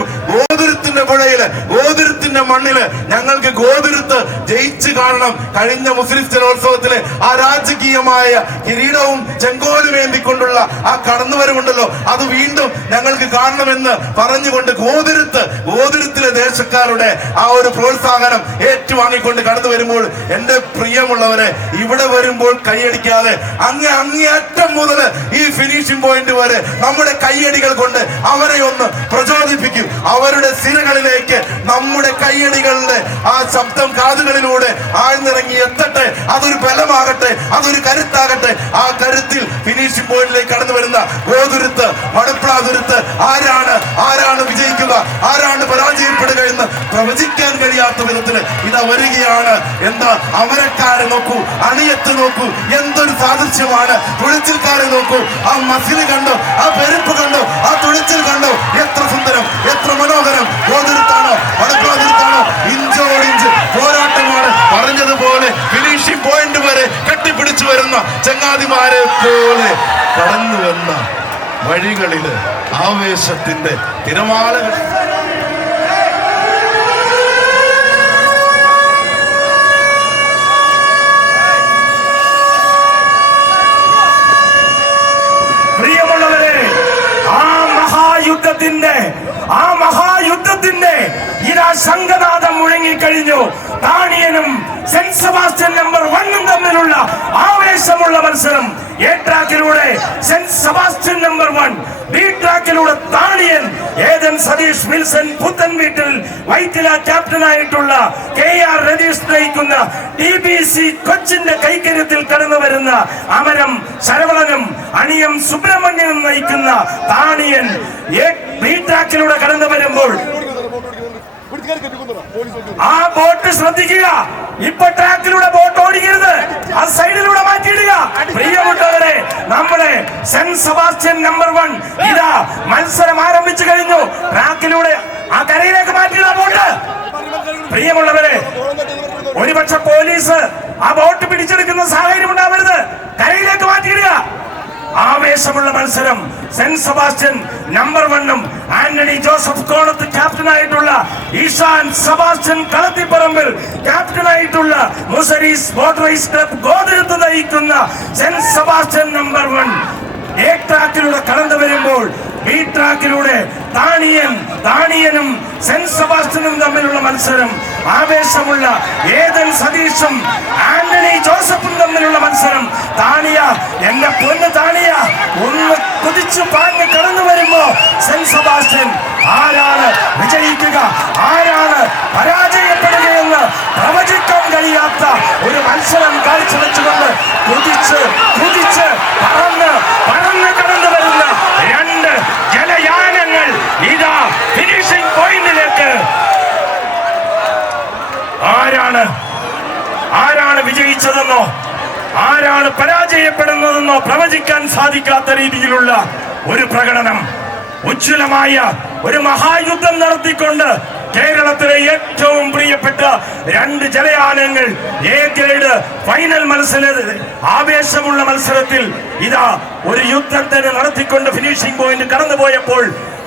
പുഴയില്, ഗോതിരുത്തിന്റെ മണ്ണില് ഞങ്ങൾക്ക് ഗോതിരുത്ത് ജയിച്ചു കാണണം. കഴിഞ്ഞ മുസ്ലിം ജലോത്സവത്തിലെ ആ രാജകീയമായ കിരീടവും ചെങ്കോലും ഏന്തിക്കൊണ്ടുള്ള ആ കടന്നുവരവുണ്ടല്ലോ, അത് വീണ്ടും ഞങ്ങൾക്ക് കാണണമെന്ന് പറഞ്ഞുകൊണ്ട് ഗോതിരുത്തിലെ ദേശക്കാരുടെ ആ ഒരു പ്രോത്സാഹനം ഏറ്റുവാങ്ങിക്കൊണ്ട് കടന്നു വരുമ്പോൾ എന്റെ പ്രിയമുള്ളവരെ, ഇവിടെ വരുമ്പോൾ കൈയടിക്കാതെ അങ്ങേയറ്റം മുതൽ ഈ ഫിനിഷിംഗ് പോയിന്റ് വരെ നമ്മുടെ കൈയടികൾ കൊണ്ട് അവരെ ഒന്ന് പ്രചോദിപ്പിക്കും. അവരുടെ സിരകളിലേക്ക് നമ്മുടെ കൈയടികളുടെ ആ ശബ്ദം കാതുകളിലൂടെ ആഴ്ന്നിറങ്ങി എത്തട്ടെ. അതൊരു ബലമാകട്ടെ, അതൊരു കരുത്താകട്ടെ. ആ കരുത്തിൽ ഫിനിഷിംഗ് പോയിന്റിലേക്ക് കടന്നു വരുന്ന ഗോതിരുത്ത് മണപ്പളാതിരുത്ത് ആരാണ് വിജയിക്കുക, ആരാണ് പരാജയപ്പെടുക എന്ന് പ്രവചിക്കാൻ കഴിയാത്ത വിധത്തിൽ ഇതാ വരികയാണ്. എന്താ അമരക്കാരെ നോക്കൂ, അണിയത്ത് നോക്കൂ, എന്തൊരു സാദൃശ്യമാണ്. തുഴച്ചിൽക്കാരെ നോക്കൂ, ആ മസില് കണ്ടോ, ആ പെരുപ്പ് കണ്ടോ, ആ തുഴച്ചിൽ കണ്ടോ, എത്ര സുന്ദരം, എത്ര മനോഹരം. ഗോതിരുത്താണോ മണപ്പളാതിരുത്താണോ, ഇഞ്ചോടിഞ്ച് പോരാട്ടമാണ്. പറഞ്ഞതുപോലെ ഫിനിഷിംഗ് പോയിന്റ് വരെ കെട്ടിപ്പിടിച്ചു വരുന്ന ചങ്ങാതിമാരെ പോലെ കടന്നു വന്ന വഴികളില് ആവേശത്തിന്റെ തിരമാലകൾ. പ്രിയമുള്ളവരെ, ആ മഹായുദ്ധത്തിന്റെ ഇതാ ശംഖനാദം മുഴങ്ങിക്കഴിഞ്ഞു. താണിയനും സെന്റ് സെബാസ്റ്റ്യൻ നമ്പർ 1 തമ്മിലുള്ള ആവേശമുള്ള മത്സരം. എ ട്രാക്കിലൂടെ സെന്റ് സെബാസ്റ്റ്യൻ നമ്പർ 1, ബി ട്രാക്കിലൂടെ താണിയൻ ഏതൻ സതീഷ് വിൽസൺ പുത്തൻ വീട്ടിൽ വൈറ്റില ക്യാപ്റ്റനായിട്ടുള്ള KR രതീഷ് നയിക്കുന്ന TBC കൊച്ചിന്റെ കൈക്കരുത്തിൽ കടന്നു വരുന്ന അമരം ശരവണനും അണിയം സുബ്രഹ്മണ്യനും നയിക്കുന്ന താണിയൻ ബി ട്രാക്കിലൂടെ കടന്നു വരുമ്പോൾ ആ ബോട്ട് ശ്രദ്ധിക്കുക. ഇപ്പൊ ട്രാക്കിലൂടെ ബോട്ട് ഓടിക്കരുത്, ആ സൈഡിലൂടെ മാറ്റിയിടുക. പ്രിയപ്പെട്ടവരെ, നമ്മുടെ സെന്റ് സെബാസ്റ്റ്യൻ നമ്പർ 1 ഇതാ മത്സരം ആരംഭിച്ചു കഴിഞ്ഞു. ട്രാക്കിലൂടെ ആ കരയിലേക്ക് മാറ്റിയിടുക. പ്രിയമുള്ളവരെ, ഒരുപക്ഷെ പോലീസ് ആ ബോട്ട് പിടിച്ചെടുക്കുന്ന സാഹചര്യം ഉണ്ടാവരുത്, കരയിലേക്ക് മാറ്റിയിടുക. ആവേശമുള്ള മത്സരം. സെന്റ് സെബാസ്റ്റ്യൻ നമ്പർ 1-ഉം ആന്റണി ജോസഫ് കോണത്ത് ക്യാപ്റ്റനായിട്ടുള്ള ഈശാൻ സെബാസ്റ്റ്യൻ കളത്തിപ്പറമ്പിൽ ക്യാപ്റ്റനായിട്ടുള്ള Muziris boat race club Gokulath നയിക്കുന്ന സെന്റ് സെബാസ്റ്റ്യൻ നമ്പർ 1 എ ട്രാക്കിലൂടെ കടന്നു വരുമ്പോൾ ബി ട്രാക്കിലൂടെ താണിയനും സെന്റ് സെബാസ്റ്റ്യനും തമ്മിലുള്ള മത്സരം. ആവേശമുള്ള ഏതൻ സതീഷും ആന്റണി ജോസഫും തമ്മിലുള്ള മത്സരം. താണിയ, എന്റെ പൊന്ന് താണിയ, ഒന്ന് കുതിച്ചു പാഞ്ഞ് കടന്നു വരുമ്പോ സെന്റ് സെബാസ്റ്റ്യൻ ആരാണ് വിജയിക്കുക, ആരാണ് പരാജയപ്പെടുകയെന്ന് പ്രവചിക്കാൻ കഴിയാത്ത ഒരു മത്സരം കാഴ്ചവെച്ചുകൊണ്ട് കുതിച്ച് പറന്ന് കടന്നു വരുന്ന 2 ജലയാനങ്ങൾ ഇതാ ഫിനിഷിംഗ് പോയിന്റിലേക്ക്. ആരാണ് വിജയിച്ചതെന്നോ ആരാണ് പരാജയപ്പെടുന്നതെന്നോ പ്രവചിക്കാൻ സാധിക്കാത്ത രീതിയിലുള്ള ഒരു പ്രകടനം. ഉജ്ജ്വലമായ ഒരു മഹായുദ്ധം നടത്തിക്കൊണ്ട് കേരളത്തിലെ ഏറ്റവും പ്രിയപ്പെട്ട 2 ജലയാനങ്ങൾ എ ഗ്രേഡ് ഫൈനൽ ആവേശമുള്ള മത്സരത്തിൽ ഇതാ ഒരു യുദ്ധത്തിന് നടത്തിക്കൊണ്ട് ഫിനിഷിംഗ് പോയിന്റ് കടന്നുപോയപ്പോൾ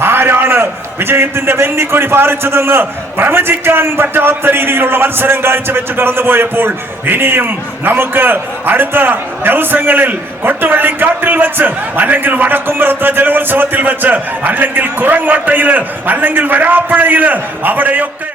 ആരാണ് വിജയത്തിന്റെ വെന്നിക്കൊടി പാറിച്ചതെന്ന് പ്രവചിക്കാൻ പറ്റാത്ത രീതിയിലുള്ള മത്സരം കാഴ്ചവെച്ച് കടന്നുപോയപ്പോൾ ഇനിയും നമുക്ക് അടുത്ത ദിവസങ്ങളിൽ കൊട്ടുവള്ളിക്കാട്ടിൽ വെച്ച്, അല്ലെങ്കിൽ വടക്കുംപുറത്തെ ജലോത്സവത്തിൽ വെച്ച്, അല്ലെങ്കിൽ കുറങ്ങോട്ടയില്, അല്ലെങ്കിൽ വരാപ്പുഴയില്, അവിടെയൊക്കെ